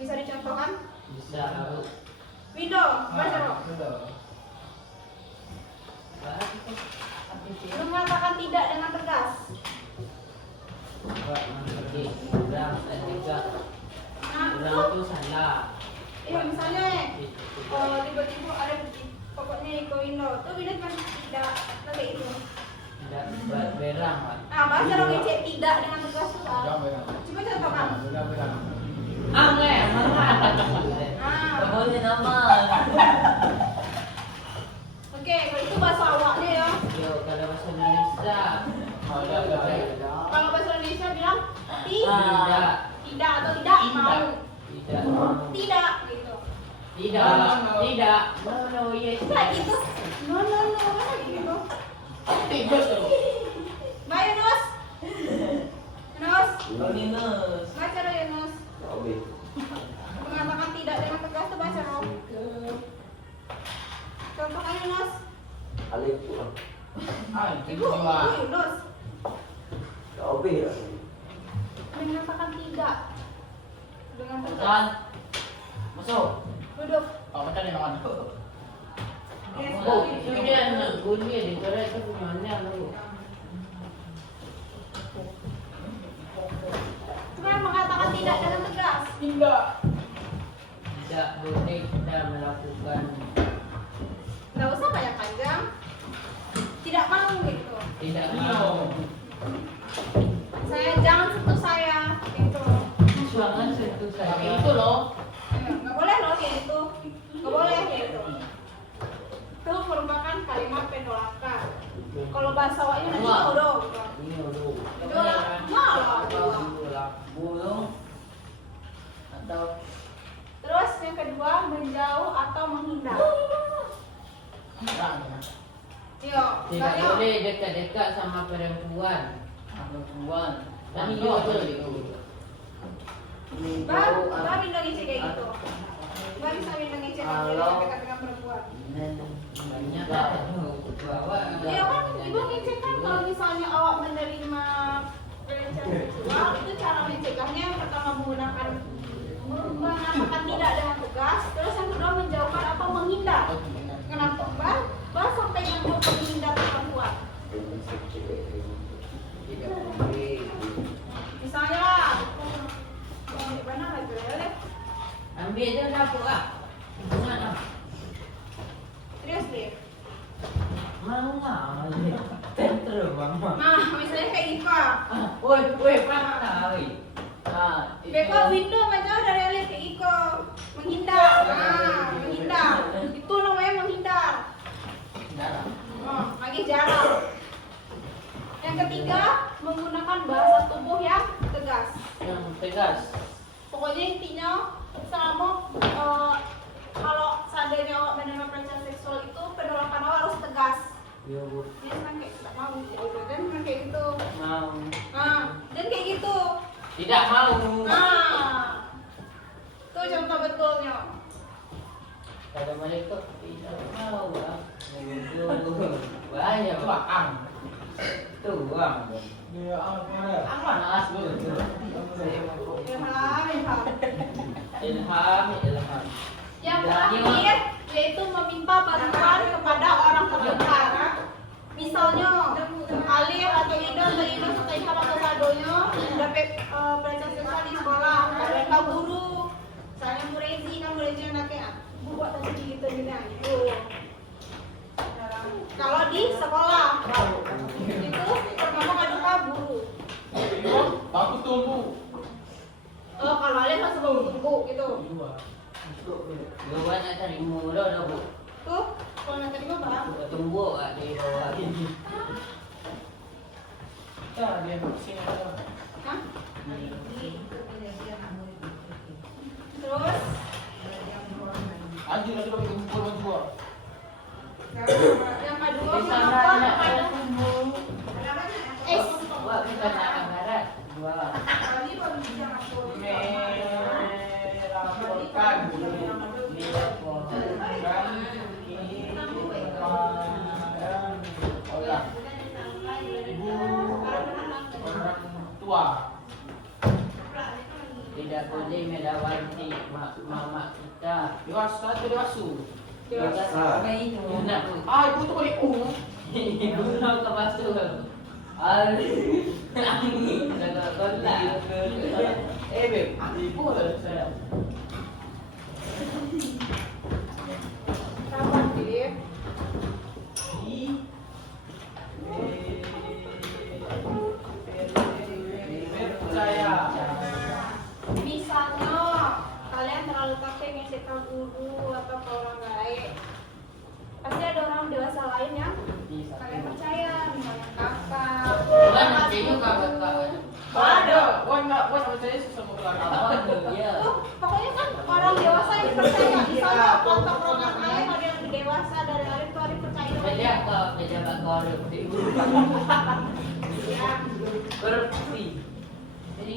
Bisa dicontohkan? Bisa. Window, baca Rob. Mengatakan tidak dengan tegas. Pak Mangkedi, orang tiga, Nah, orang itu salah. misalnya tiba-tiba ada pokoknya Iko Window, tuh Window cuma tidak, nanti itu. Tidak berang, Pak. Nah, bahasa Rob cek tidak dengan tegas tuh kan. Coba contohkan. Angge, mana? Nah, Pokoknya nama. oke, kalau itu bahasa awaknya ya. Yo, kalau bahasa Indonesia, Kalau bahasa Indonesia bilang tidak, tidak atau tidak mau. tidak mau, Tidak gitu. tidak, tidak, no, yes. Nah gitu. No gitu. tiga tuh. Mbak Yunus. Yunus. Minus. Baca dong Yunus. Oke. Mengatakan tidak dengan tegas tuh baca dong. Contohnya Yunus. Alif. Ibu, Yunus. Oke. Mengatakan tidak dengan tegas. Kan masuk. Duduk. Oh, macam ni kawan. Oh, sudah nak guni di korea tu mana lu? Cuma mengatakan tidak dengan tegas. Tidak. Tidak boleh kita melakukan, Nggak usah banyak panjang. Tidak mau gitu. tidak mau. Saya jangan sentuh saya gitu. Jangan sentuh saya. Itu loh. Nggak boleh loh kayak gitu. Nggak boleh kayak gitu. Itu merupakan kalimat penolakan. Kalau bahasa awaknya nanti bodoh gitu. Ini dulu. Itu lah, malah. Bulung atau Terus yang kedua menjauh atau menghindar. Terang. Yo, tidak banyak. boleh dekat-dekat sama perempuan. Perempuan. Dan Itu itu Mbak minta ngecek kayak gitu. Mbak bisa minta ngecek kalau dia dekat dengan perempuan. banyak lah bawa. Iya kan, ibu ngecek kan kalau misalnya awak menerima pelecehan seksual itu cara mencegahnya yang pertama mengatakan tidak dengan tegas, terus yang kedua menjauhkan atau menghindar. Kenapa Mbak? Mbak sampai menjauhkan menghindar perempuan. Misalnya, mana lagi ya? Ambil je dapur ah. Mana? Serius deh. Mana? Tentrum mama. Nah, misalnya kayak Ika. Woi, mana woi? Nah, Beko window macam dari lihat ke Iko menghindar. Nah, Iya bu. Dia senang kayak nggak mau. Ya udah dan senang kayak gitu. Mau. Nah, dan kayak gitu. Tidak mau. Nah, tuh contoh betulnya. Kata mereka tidak mau lah. Bahaya Itu pak. ang. Tuh uang. Dia ang Panas bu. Ilham. Yang terakhir yaitu meminta bantuan kepada orang terdekat. Misalnya Alif atau Ida atau Ida atau Ilham atau Sadonya dapat pelecehan seksual di sekolah, mereka guru. Misalnya Bu Rezi kan Bu Rezi anaknya Bu buat tadi gitu gitu. Kalau di sekolah itu pertama kali guru. Baku tumbuh. Oh kalau Alif harus bawa tunggu gitu. Gua nak cari mula dah bu. Tuh kalau nanti terima apa? Tunggu di bawah ini. Ya, dia sini ada. Hah? Terus Anjir lagi pakai kumpul berdua. yang kedua Di sana melakukan nak kepada ada tunggu. Wah kita nak barat. Dua. Melaporkan orang tua. Tidak boleh melawati mama kita. Dewasa atau dewasu? Dewasa. Itu nak bu. Ibu tu boleh Ibu nak ke basuh. Jaga kolak. beb, ibu lah saya. kapan Dip? Percaya. Misalnya kalian terlalu takut ngasih tahu guru atau ke orang lain, pasti ada orang dewasa lain yang kalian percaya, misalnya kakak, Bukan nanti juga kakak. Ada, nggak percaya sesama keluarga. tuh pokoknya kan orang dewasa yang percaya. Misalnya kontak orang lain ada yang lebih dewasa dari Alif tuh Alif percaya. Beda kau pejabat korupsi. Ya. Korupsi. Jadi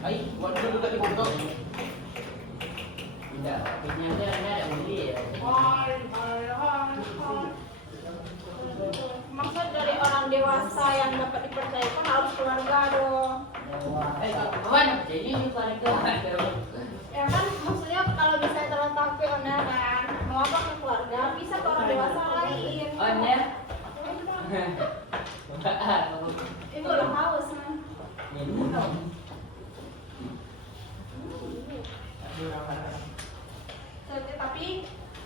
Ay, buat dulu tadi foto. tidak. Ternyata ada uli ya. Maksud dari orang dewasa yang dapat dipercayakan harus keluarga dong. Kawan, jadi ini keluarga. Ya kan maksudnya kalau bisa terlalu takut owner kan mau apa ke keluarga bisa ke orang dewasa lain. Owner. Ibu udah haus kan. Tapi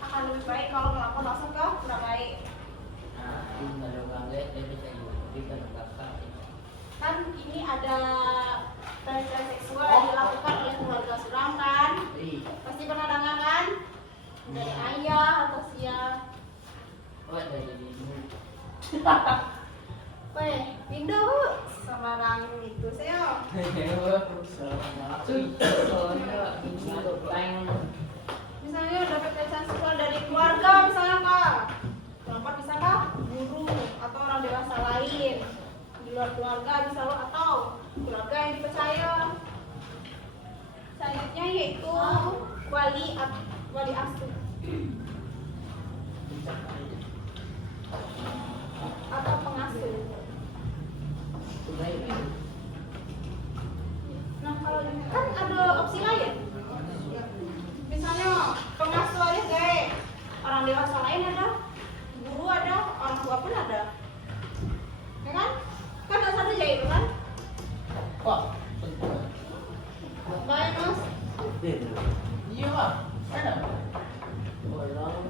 akan lebih baik kalau melapor langsung ke orang lain. Kan ini ada pelecehan seksual yang dilakukan oleh keluarga Suram kan? Pasti pernah dengar kan? Dari ayah atau siapa? Weh, pindah bu sama orang itu saya. Misalnya dapat pelecehan seksual dari keluarga misalnya kak, kenapa bisa kak? Guru atau orang dewasa lain di luar keluarga bisa lo atau keluarga yang dipercaya. Selanjutnya yaitu wali asuh atau pengasuh. Nah kalau kan ada opsi lain. Misalnya pengasuh aja kayak orang dewasa lain ada, guru ada, orang tua pun ada, ya kan? Kan ada satu aja itu kan? Wah, Baik mas. iya lah. Ada. Barang aja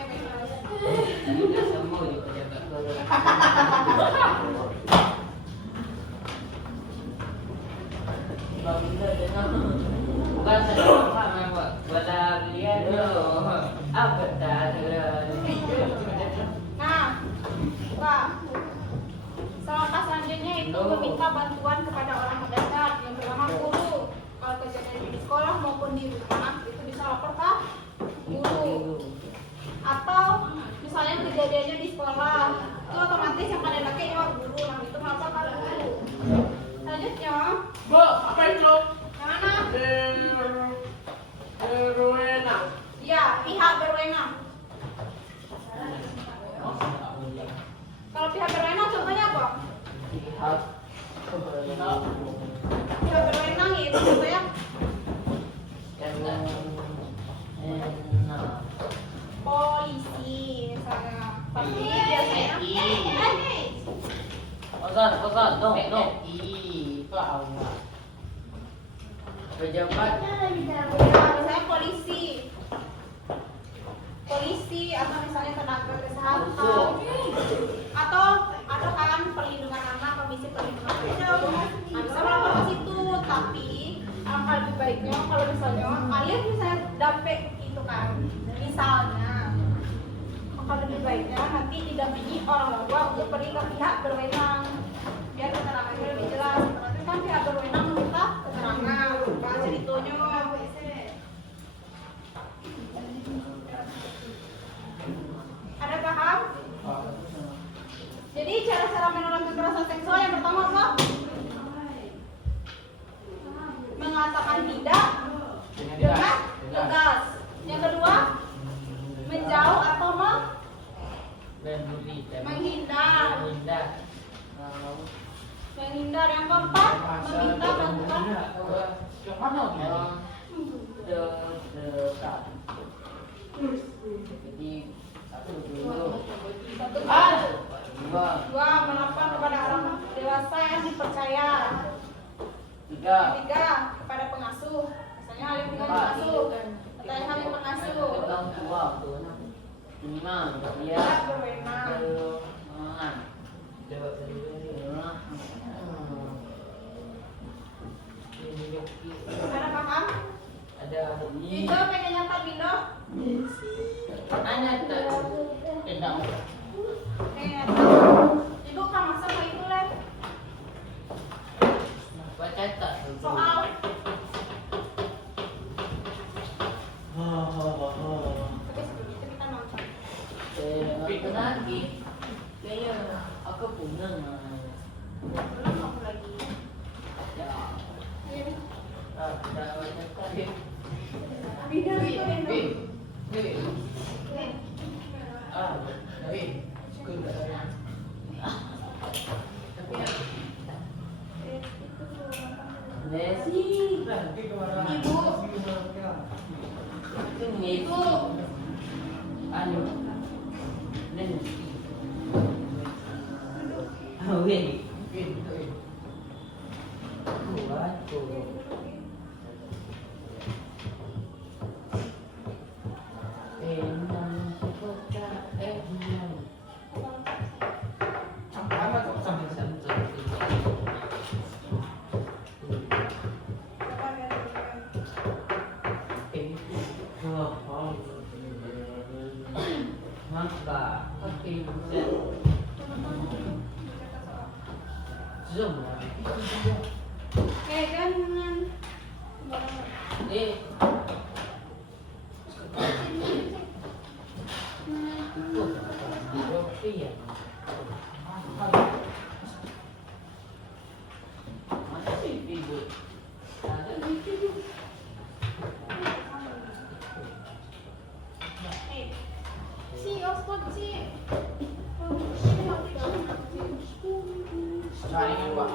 yang baik. Bukan sama wala beliau apa tak Nah, kejadiannya di sekolah. Itu otomatis yang kalian pakai nyawa guru. Nah itu kenapa kan guru. Selanjutnya, Bu, apa itu? yang mana? Berwenang. Iya, pihak berwenang. Kalau pihak berwenang contohnya apa? Pihak keberanian. Pihak berwenang itu contohnya polisi misalnya. Tapi biasanya Pesan, dong. Pak Allah. Pejabat. misalnya polisi. Polisi atau misalnya tenaga kesehatan atau kan perlindungan anak, komisi perlindungan anak. Nah, bisa melakukan ke situ, tapi angka lebih baiknya kalau misalnya kalian misalnya damping itu kan, misalnya maka lebih baiknya nanti didampingi orang tua untuk pergi ke pihak berwenang biar keterangannya lebih jelas. Nanti kan pihak berwenang meminta keterangan, bahasa ditunya. Ada paham? Jadi cara-cara menolak kekerasan seksual yang pertama apa? Mengatakan tidak dengan tegas. Yang kedua, menjauh atau menghindar. Menghindar. Yang keempat, meminta bantuan. Jadi satu dulu. Dua, melapor kepada orang dewasa yang dipercaya. Tiga. Kepada pengasuh. Misalnya halim dengan pengasuh. Katanya halim pengasuh. Orang tua tuh. Lima. Dia Berwenang. Ada paham? Ada ini. Bindo pengen nyata Bindo? Ada tak? Tidak. Ibu kan masa mau itu leh Baca tak? soal tapi sebelum itu kita nonton. Apa lagi? Kayaknya aku punya. Belum kamu lagi. Ya. Ini. Dah baca tadi. Bindo itu Bindo. Ibu. Anu. Jangan. Si Ospot si. Jaringan buat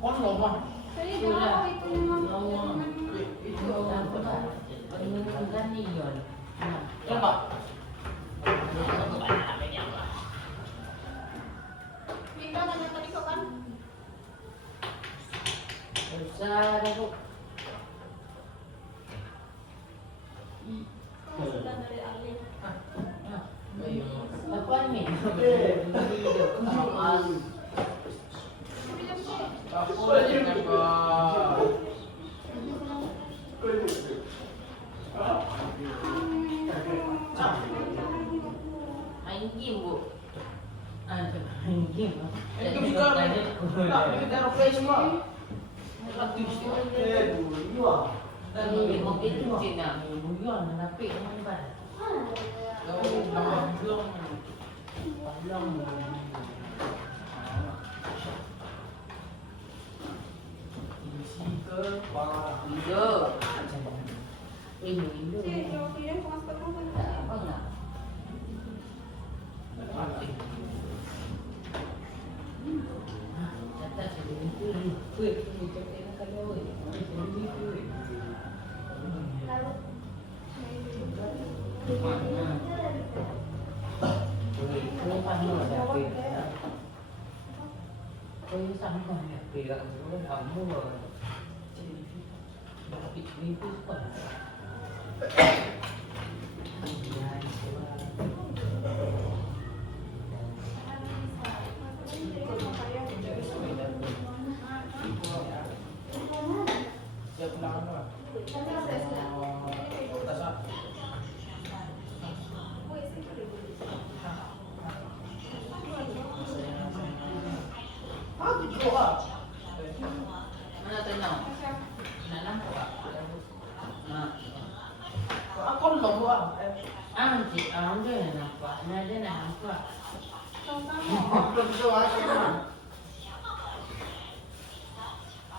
Kon lomah. Tadi tahu itu yang Coba. Bindo nanya tadi kok kan? Besar aku. Sudah dari Alif. Apa ni? Aku lagi dengan Main game bu. Main game. itu juga kita roleplay semua. Ini mobil itu Cina. Bukan, tapi mana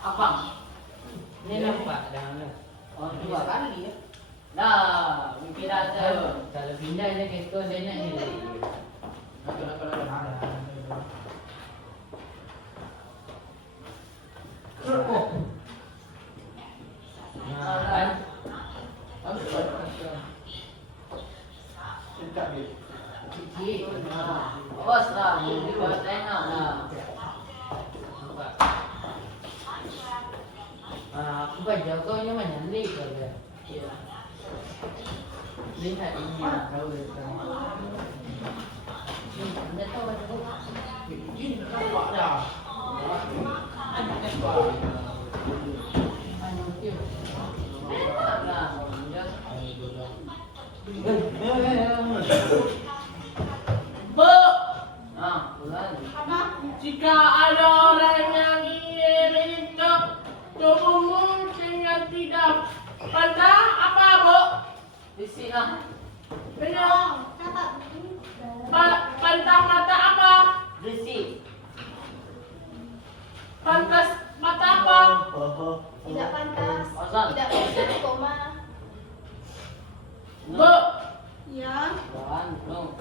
Abang, ni nampak dah ni. Oh, 2 kali ya. Dah, mungkin dah tahu. Kalau pindah je kereta dia nak ni. Kecil. Awas lah, dia buat tengok lah. Aku baca kau yang mana ni kau dia. Lihat ini tahu dia. Anda tahu baca kau? Ini nampak dah. Anu tu. Taklah. Pulang. Jika ada orang yang ingin hidup tubuhmu dengan tidak pandang apa, Bu? Di sini. Dengan pandang mata apa? Bersih. Pantas mata apa? Tidak pantas. Azan. Tidak pantas koma. Bu, Ya. Tuan, no.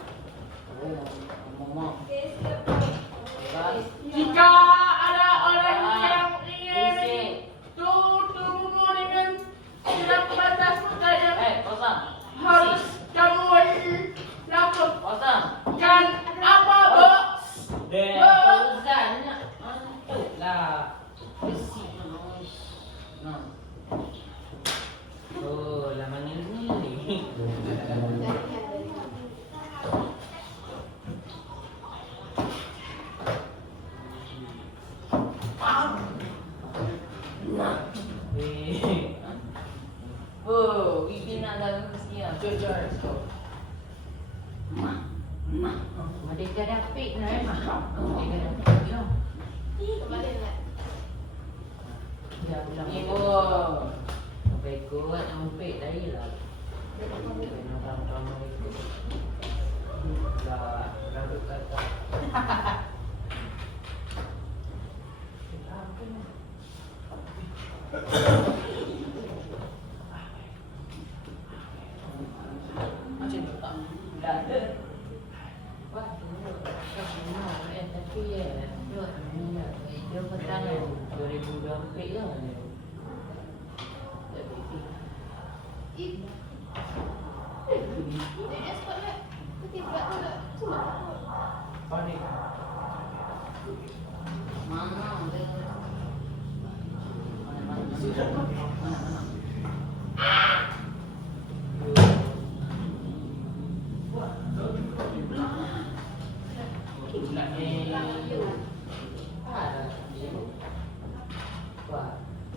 Mama. Oke, siap. jika ada orang yang ingin tubuhmu dengan tidak pantas mata Kosong. harus kamu lakukan Kosong. apa, Bu? Perusahaannya mantuk lah. Bersih. No. Oh, lama ni. Oh, bibi nak dalam kesian. Jujur. Ada cara apik nak Mak. Ada cara apik lah. Kembali enggak? Ya, bilang ibu. Sampai kuat yang apik tadi lah. Kena sama-sama ikut. Dah, duduk kata. Macam tu tak? Dah ada. Wah, tapi dia petang 2020 lah. Dia spotlight. Ketiga tu semua. Panik. Mana?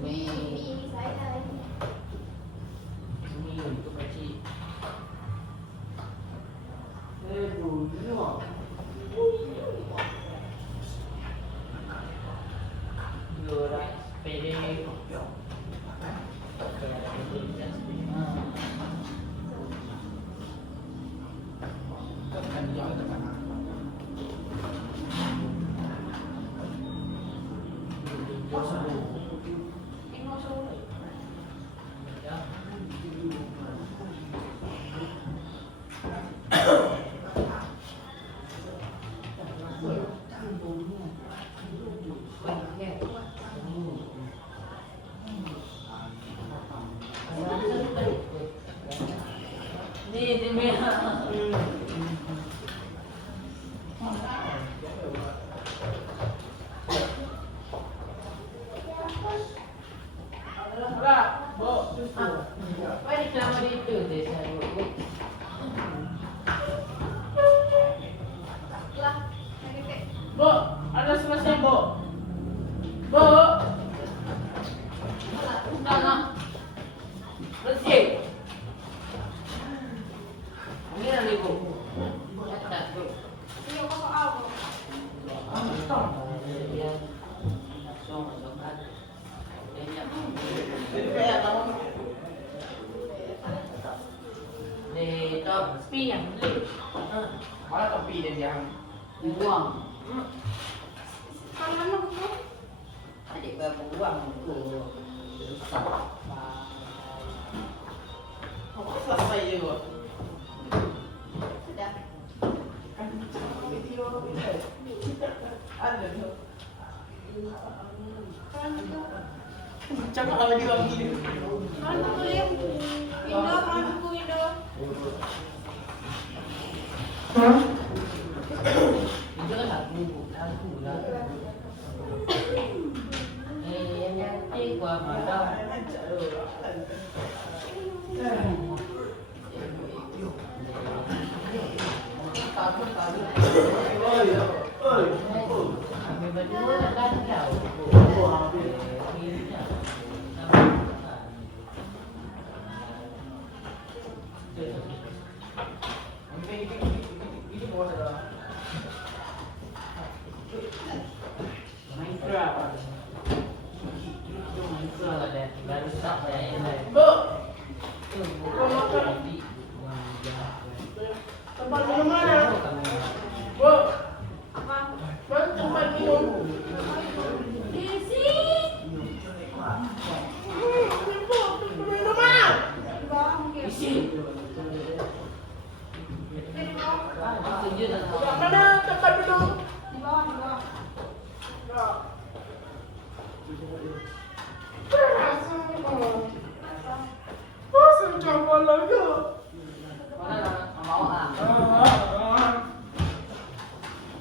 Ini saya. Ini untuk kecil. Dua right, sepede. Ini merah. Enggak, Bu. Why reklamo dito? Desa Lah, nagkite. Bu, ada selesai, Bu. Bu. no. Bersih. Ini lagi bu. Catat bu. Iya, kok soal kok. Yang langsung masuk hati. Kayak kamu. Di topi yang beli. Malah topi dan yang Buang. Kalau mana bu? Adik buang tu. Kamu selesai je, Bu. Sudah. Kan video ada tu. Cakap lagi lagi. Kalau buku ya, Indo, kalau buku Indo. Itu kan lagu lah. Yang nanti gua malam. Takut. Kami berdua kan jauh. Ini bawa saja. Minecraft. Baru stop ya ini. Bu, tempat minum mana? Bu, Apa? tempat minum. Di sini. Bu, minum mana? Di bawah mungkin. Isi. Di bawah. Tujuh dan Mana tempat minum? Di bawah, di bawah. Coba lagi. mana mau ah?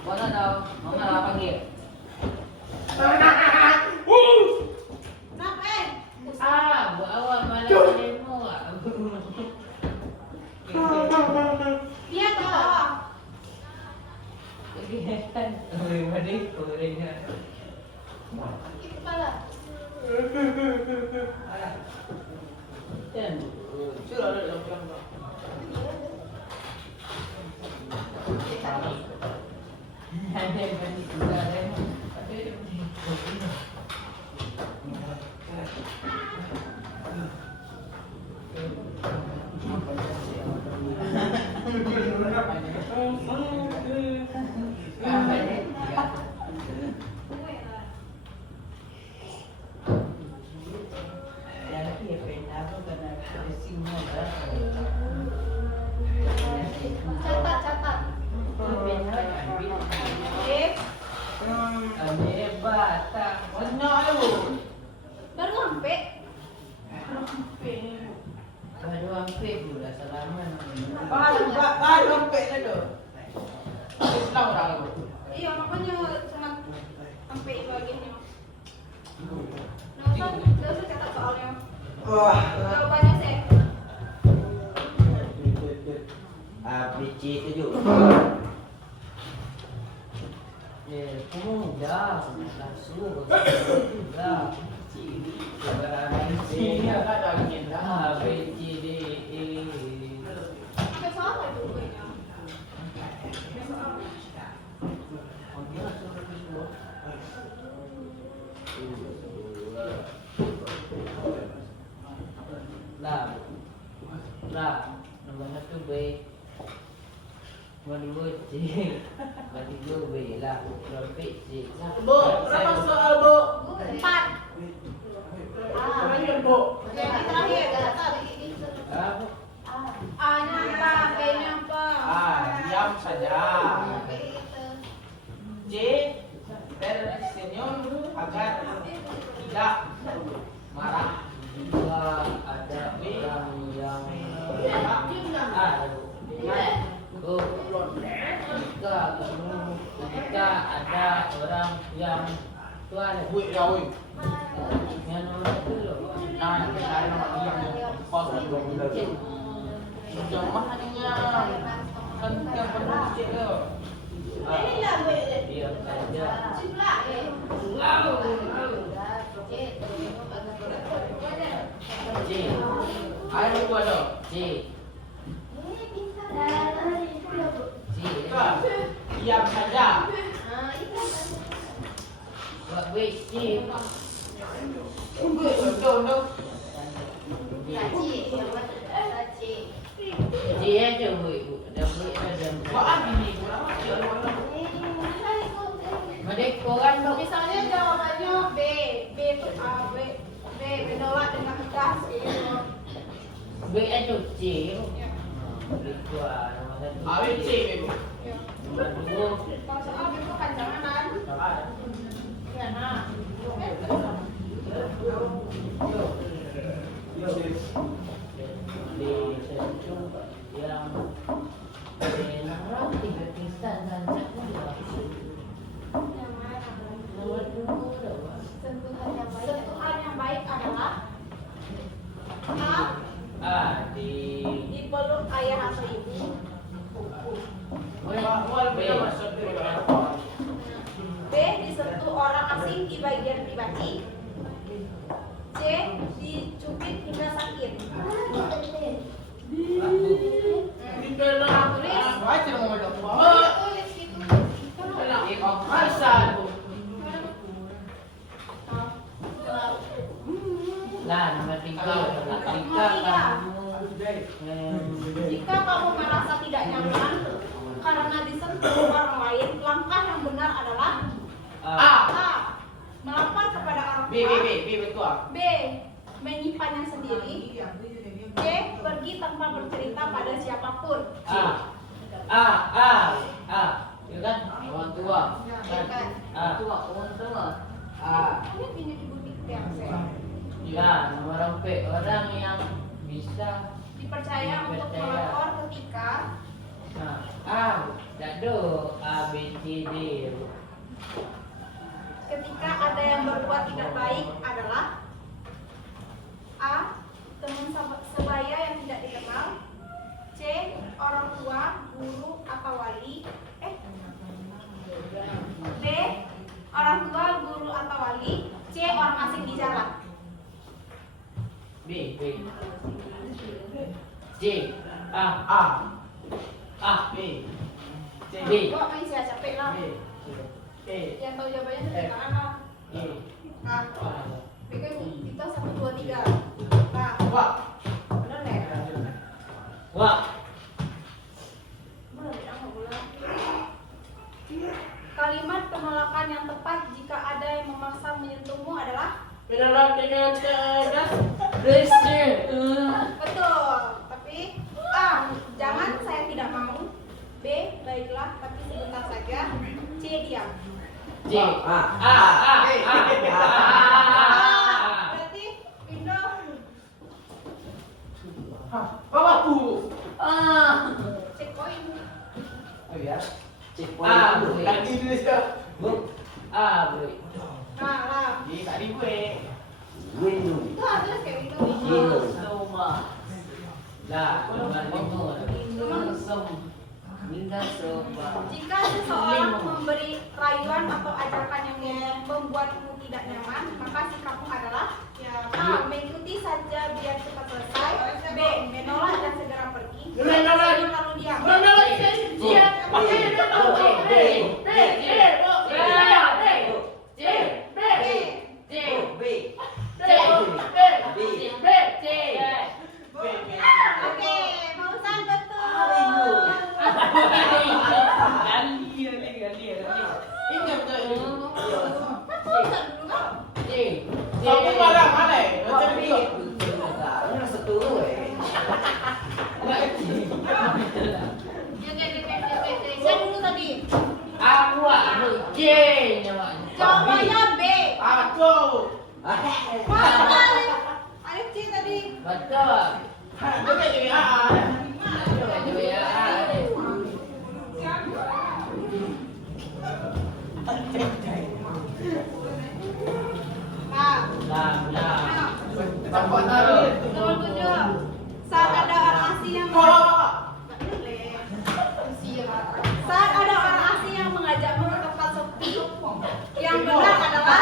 Mana daw? Mana lah panggil? Kenapa? Ah, buat awal malam ni mo ah. Dia ke bawah. Kegiatan. Mari korenya. Sakit kepala. Dan Sudah ada dalam kamera. ada yang juga ada yang Catat. Baru sampai. Baru hampir pula salaman. Baru sampai dah tu. Islam orang itu. Iya, makanya sangat sampai itu akhirnya. Nah, usah catat soalnya. Wah. Jawabannya sih. ABC 7. Dah, langsung dah. Sini ada lagi. A, B, C, D, E. Kita salah jawabannya. Lah, nombor satu B, nombor dua C, nombor tiga B lah, nombor empat C. Bu, berapa soal, Bu? 4. Terakhir, Bu. Yang terakhir. Apa? A-nya apa? B-nya apa? Diam saja. B itu. J, tersenyum agar tidak marah. Dua ada orang yang ada ketika ada orang yang tua ada Wih, ya wih. yang nomor itu loh. Nah, kita nomor yang pas Jangan mahanya. Kan yang pernah cek lo. Diam saja. C. Ayo gua dong. C. C. Kak, diam saja. Buat B. C. Dong. C aja Bu. Ada B ada. Wah, ini Medek koran dong. Misalnya jawabannya B, menolak dengan tegas gitu. B aja C. Itu nomor satu. Awet C. Nomor dua. Kalau soal itu panjangan ya nah. Di sencung yang orang tiga kisah dan Yang mana? nomor dua. Sentuhan yang baik adalah A. Dipeluk ayah atau ibu. B. Disentuh orang asing di bagian pribadi. C. Dicubit hingga sakit. Baca nomor dong. Tulis gitu. Nah, nomor tiga. Jika kamu merasa tidak nyaman karena disentuh orang lain, langkah yang benar adalah A. Melapor kepada orang tua. betul. B. Menyimpannya sendiri. C. Pergi tanpa bercerita pada siapapun. Ya kan? Orang tua. Orang tua. Ini punya ibu dikter. Nah, nomor P. Orang yang bisa Dipercaya untuk melapor ketika Nah, tak ada A, B, C, D. ada yang berbuat tidak baik adalah A. Teman sebaya yang tidak dikenal. C. Orang tua, guru atau wali. B. Orang tua, guru atau wali. C. Orang asing di jalan. B. C. A. B. C. D. Kok main saya capek lah. Yang tahu jawabannya dari tangan lah. A. B kan kita 1, 2, 3. Nah, bener deh. Wah. Bener deh, aku bilang. Kalimat penolakan yang tepat jika ada yang memaksa menyentuhmu adalah betul. Tapi A. Jangan, saya tidak mau. B. Baiklah, tapi sebentar saja. C. Diam. C. Berarti pindah. Bapakku. Cek poin. Cek Ah, poin dulu. boleh. Lagi Indonesia. A. B. Nah, lah. Di tadi gue. Windu. Itu harus kayak gitu. Windu. Nah, nomor 5. Jika seseorang memberi rayuan atau ajakan yang membuatmu tidak nyaman, maka sikapmu adalah A. Mengikuti saja biar cepat selesai. B. Menolak dan segera pergi. C. Lalu diam. Oke, Mausan betul. Ingat tuh. Mausan dulu kan? Kamu marah mana? Macam itu. Ini rasa turu Saya dulu tadi. Jawabannya B. Aku. Betul. Ayo C tadi. Betul. Bukan jadi A. Coba ya. Lam. Tampak tarik. Nomor 7. Saat ada orang asing yang Saat ada orang asing yang mengajakmu ke tempat sepi, yang benar adalah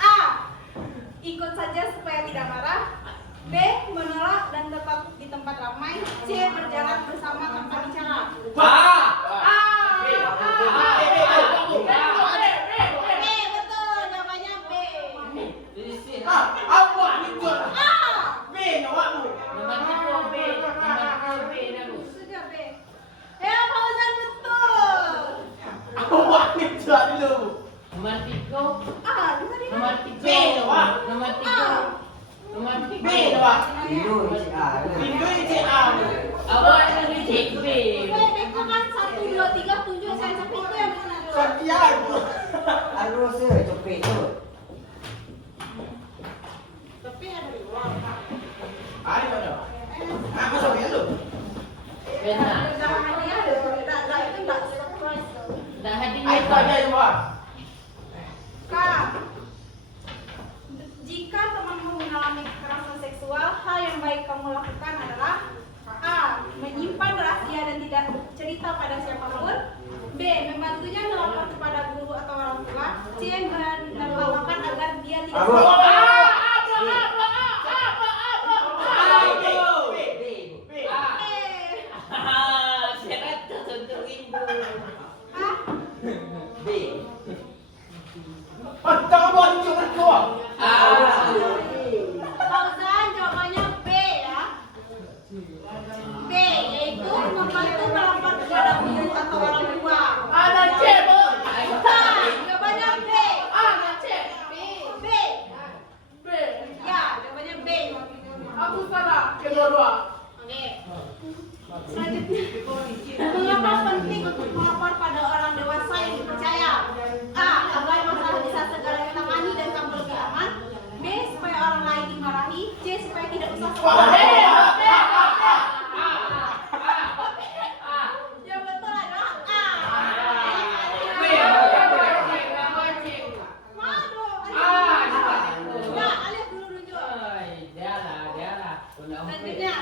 A. Ikut saja supaya tidak marah. B. Menolak dan tetap di tempat ramai. C. Berjalan bersama tanpa bicara. B. Betul, jawabannya B. Awak ni tu. A. Ben awakmu. Nomor 3 B. Nomor 3 B dulu. Sudah B. Ya, Fauzan betul. Awak ni tu dulu. Nomor 3. A. Dengar dia. Nomor 3. B awak. Nomor 3. Nomor 3. B awak. Hindu cik A. Hindu cik A. Awak ni cik B. Kau kan 1, 2, 3 tunjuk saya sampai itu yang benar dulu. Sekian tu. Aku rasa copet tu. Tapi ada di luar. Ai mana? Aku sampai dulu. Benar. Jangan hadiah deh. Tak itu tak surprise. Dah hadir Ai ni. tak ada semua. Kak, jika temanmu mengalami kekerasan seksual, hal yang baik kamu lakukan adalah A. Menyimpan rahasia dan tidak cerita pada siapapun. B. Membantunya melapor kepada guru atau orang tua. C. Menertawakan agar dia tidak Abu. Syarat untuk Hindu. Hah? B. Jangan buat tunjuk keluar. Fauzan, jawabannya B ya. B, yaitu membantu melapor kepada guru atau orang tua. Ada cek bu. Nah, jawabannya B. Ada cek. B. B. Ya, jawabannya B. Aku salah. Kedua-dua. Oke. Selanjutnya, mengapa penting untuk melapor pada orang dewasa yang dipercaya? A. Agar masalah bisa segera ditangani dan kamu lebih aman. B. Supaya orang lain dimarahi. C. Supaya tidak usah yang betul adalah A. Madu. Nah, Alif dulu tunjuk. Dia lah. Selanjutnya,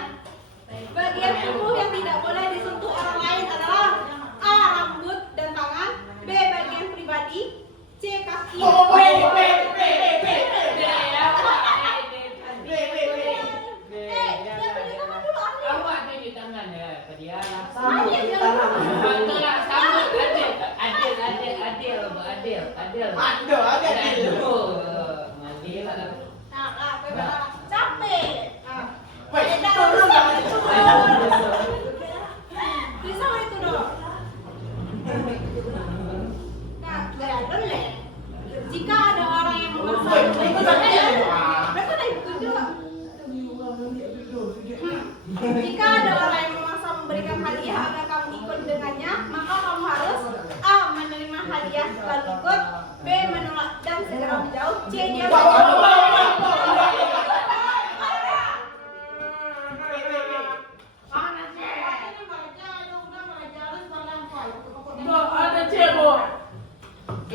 bagian tubuh yang tidak boleh disentuh orang lain adalah A. Rambut dan tangan. B. Bagian pribadi. C. Kaki. Awak tunjuk tangan ya, dia lah. Sama tangan. Betul lah, sama. Adil. Ada dulu. Adil lah. Capek. Baik, Dah, turun bisa lah. itu dong. Bisa itu dong. Nah, gaya doleh. Jika ada orang yang memaksa mereka naik tunjuk. Jika ada orang yang memaksa memberikan hadiah agar kamu ikut dengannya, maka kamu harus A. Menerima hadiah lalu ikut. B. Menolak dan segera menjauh. C. Dia Ada cek bu. B.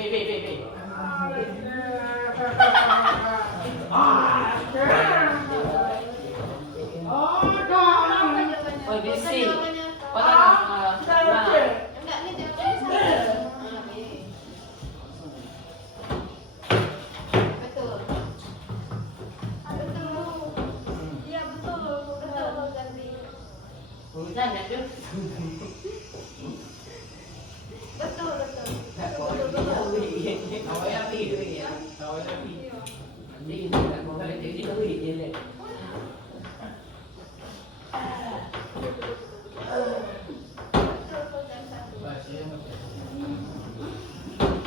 Oh, bisi. Orang Enggak, ini jawabannya salah. Betul. Iya betul ganti. Hujan ya tu. Betul. Awak yang pergi tu ya. Ni tak mau balik jadi tu je le.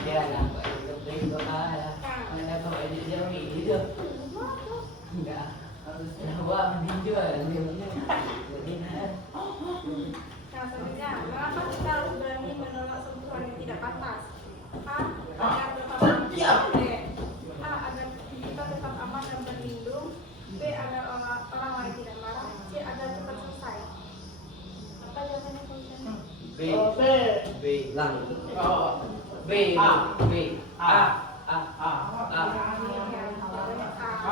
Dia lah, kita beri doa lah. Mana kau ada jami itu? Enggak. Awak menjual dia. Nah, selanjutnya, mengapa kita harus berani menolak sentuhan yang tidak pantas? A. Agar tetap aman. B. A. Agar kita tetap aman dan berlindung. B. Agar orang lain tidak marah. C. Agar cepat selesai. Apa jawabannya tulisannya? B. Lang. B. A. Jawabannya A.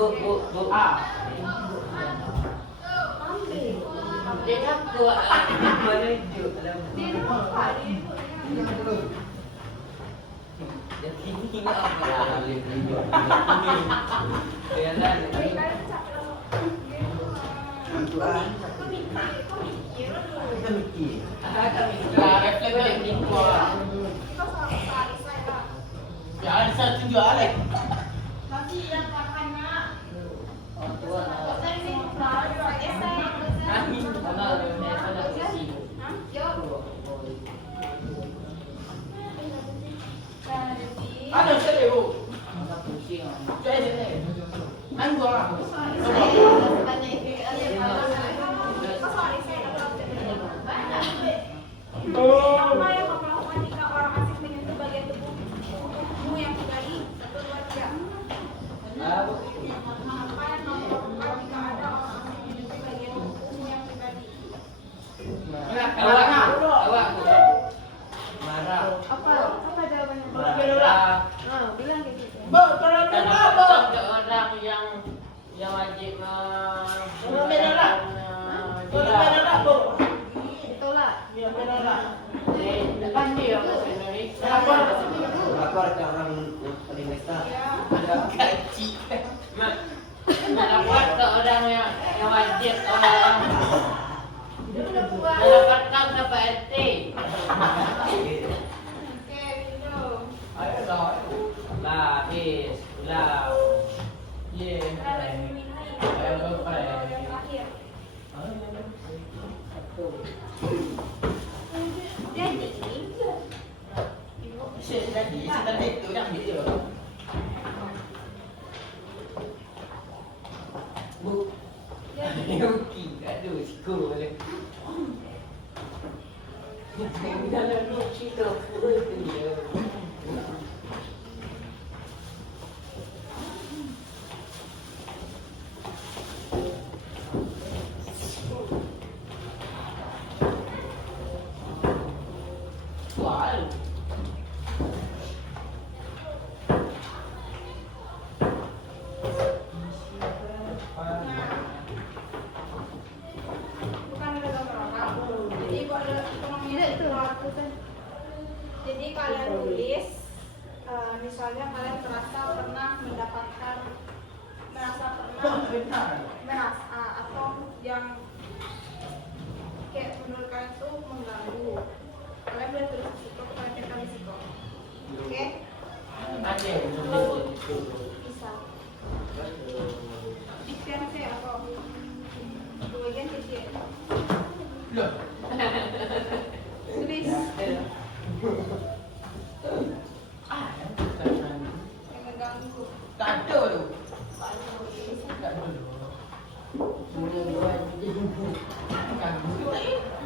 Bu. Dia kan tua. Menuju dalam Dia tinggi apa? Dia lah. Tuan. Kita mikir. Refleks yang tinggi. Ya, saya tunjuk Alex. Nanti yang makannya. Orang tua. Nanti Ada saya bu. pusing. Saya sini. Anggur lah. Apa yang kamu lakukan jika orang asing menyentuh bagian tubuhmu yang pribadi? 1, 2, 3. Apa yang kamu lakukan jika ada orang asing menyentuh bagian tubuhmu yang pribadi? Awak. Marah. Apa jawabannya? Marah. Bilang kayak gitu. Bu, kalau kenapa? Ada orang yang wajib Orang merah. Kalau merah bu. Itulah. Ya merah. Depan dia orang Indonesia. Lapor ke orang yang paling besar. Ada gaji. Lapor ke orang yang wajib mendapatkan dapat RT. Oke, Windu. Ayo dong. Lah, habis. Pulau. Ye. Ada yang terakhir. Jadi, Saya tadi itu yang gitu. Bu. Yoki, aduh, siku boleh. Dalam lucu tu, dia. Soal. bukan ada gambar orang. Jadi kalau ekonominya itu jadi kalian tulis, misalnya kalian merasa pernah atau yang kayak menurut kalian tuh mengganggu. Kalian boleh tulis di situ, kalian cek di situ. Oke? Ada yang Bisa. Dikten sih atau bagian kecil. Loh. Tulis yang mengganggu. Tak ada tu. Tak ada.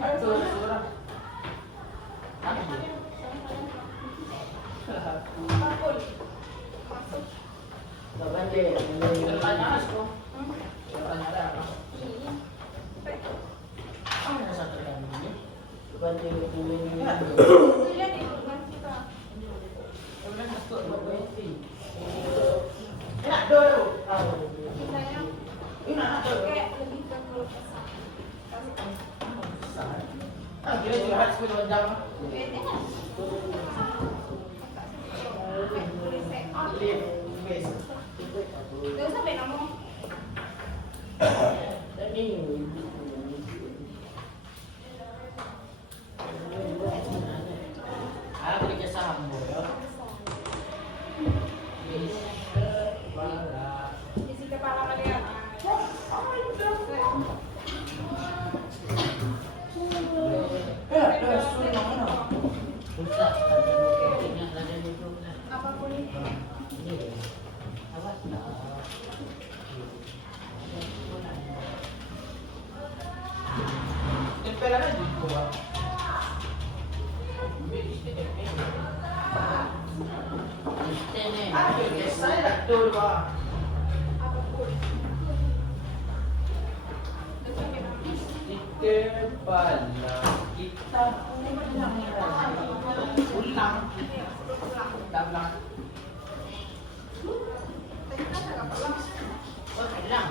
Ada orang. Apapun. Masuk. Tanya aku. Tanya apa? Ini. Ada satu lagi. Lihat di hubungan kita. Kemudian masuk ke enak dulu. Misalnya Enak ada. kayak lebih ke keluh kesah. Ah, dia juga harus 10 jam. Enak. Lihat, best. Gak usah banyak ngomong. Aku kerja saham boyo. Isi kepala kalian. Susah ada bukitnya ada itu. Apapun itu. Awas. Tempelan aja gitu, Bang. Ada saya tak tahu, Bang. Apapun. Di kepala kita ulang. Tak ulang. Tadi kan agak pelan. Wah, lang.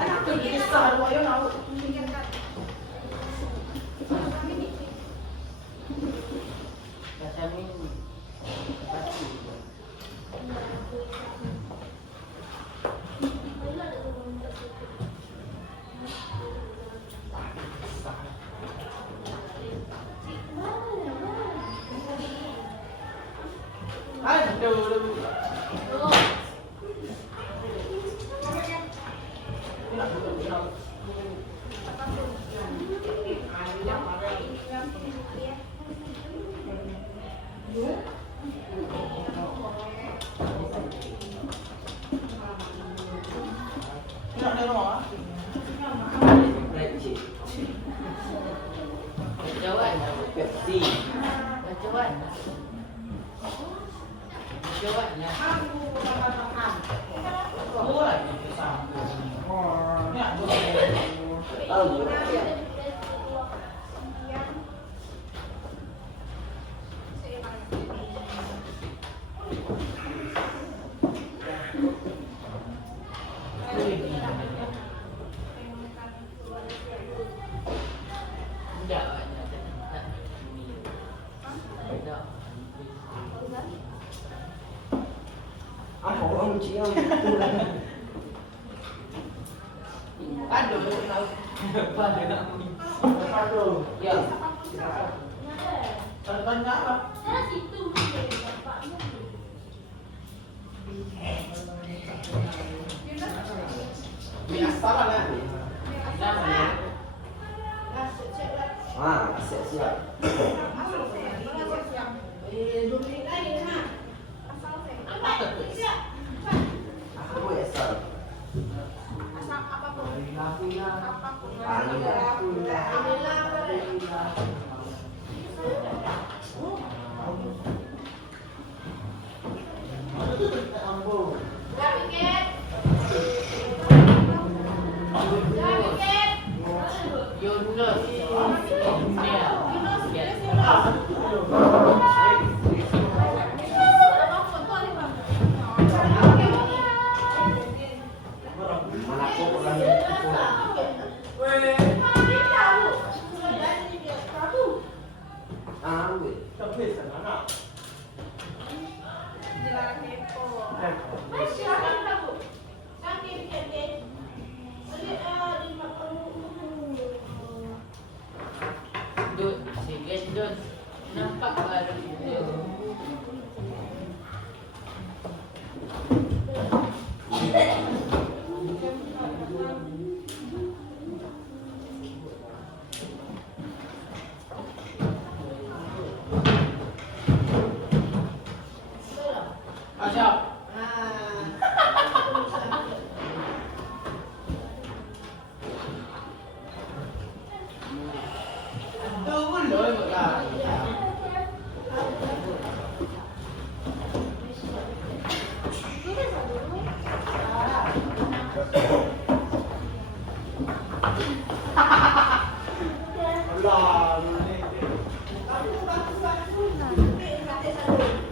Anak tuh kisah lu ayo tahu. Kasamin pasti. Aduh. Tidak ada rumah. Reci. Kejauhan. Pepsi. Kejauhan. Kejauhan ya. Dua lagi kisah. Ya, dua. Tahu juga. Ah, orang cium. Aduh, Aduh. Ya. contohnya apa? Biasa lah ya. Namanya. Ah, siap-siap. Aku ya, Sar. Yunus. Mana aku orang itu? Ambil. Tapi sana. Dut, sige Dut. Nampak baru itu. Aja. Tunggu loh, enggak.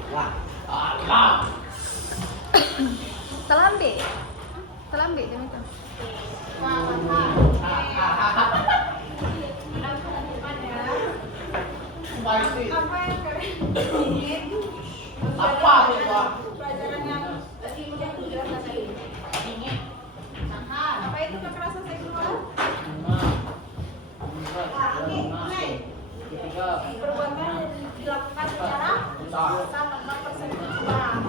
Wah, Allah. Selambe. Selambe jam itu. Pasti. Apa yang kalian ingin? Apa itu, Pak? Pelajaran yang tadi udah aku jelaskan tadi. Apa itu kekerasan seksual? Perbuatan yang dilakukan secara tanpa persetujuan.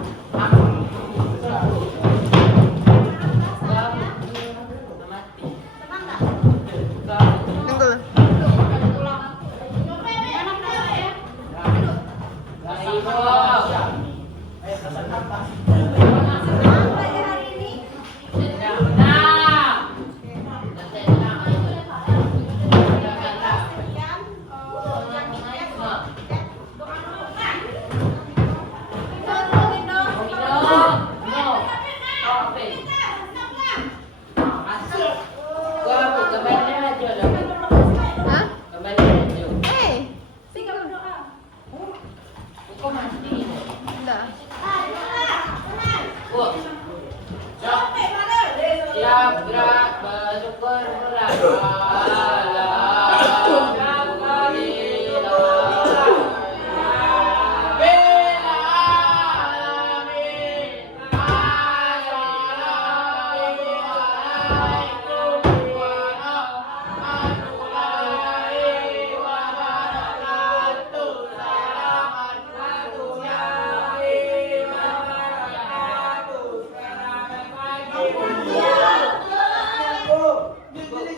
Tenang nggak? Tunggu. Ulang. Enak nggak ya? Apa ya hari ini? Sekian. Yang ini doa dulu kan? Minum dong. Hah? Tinggal berdoa. Udah. Bibili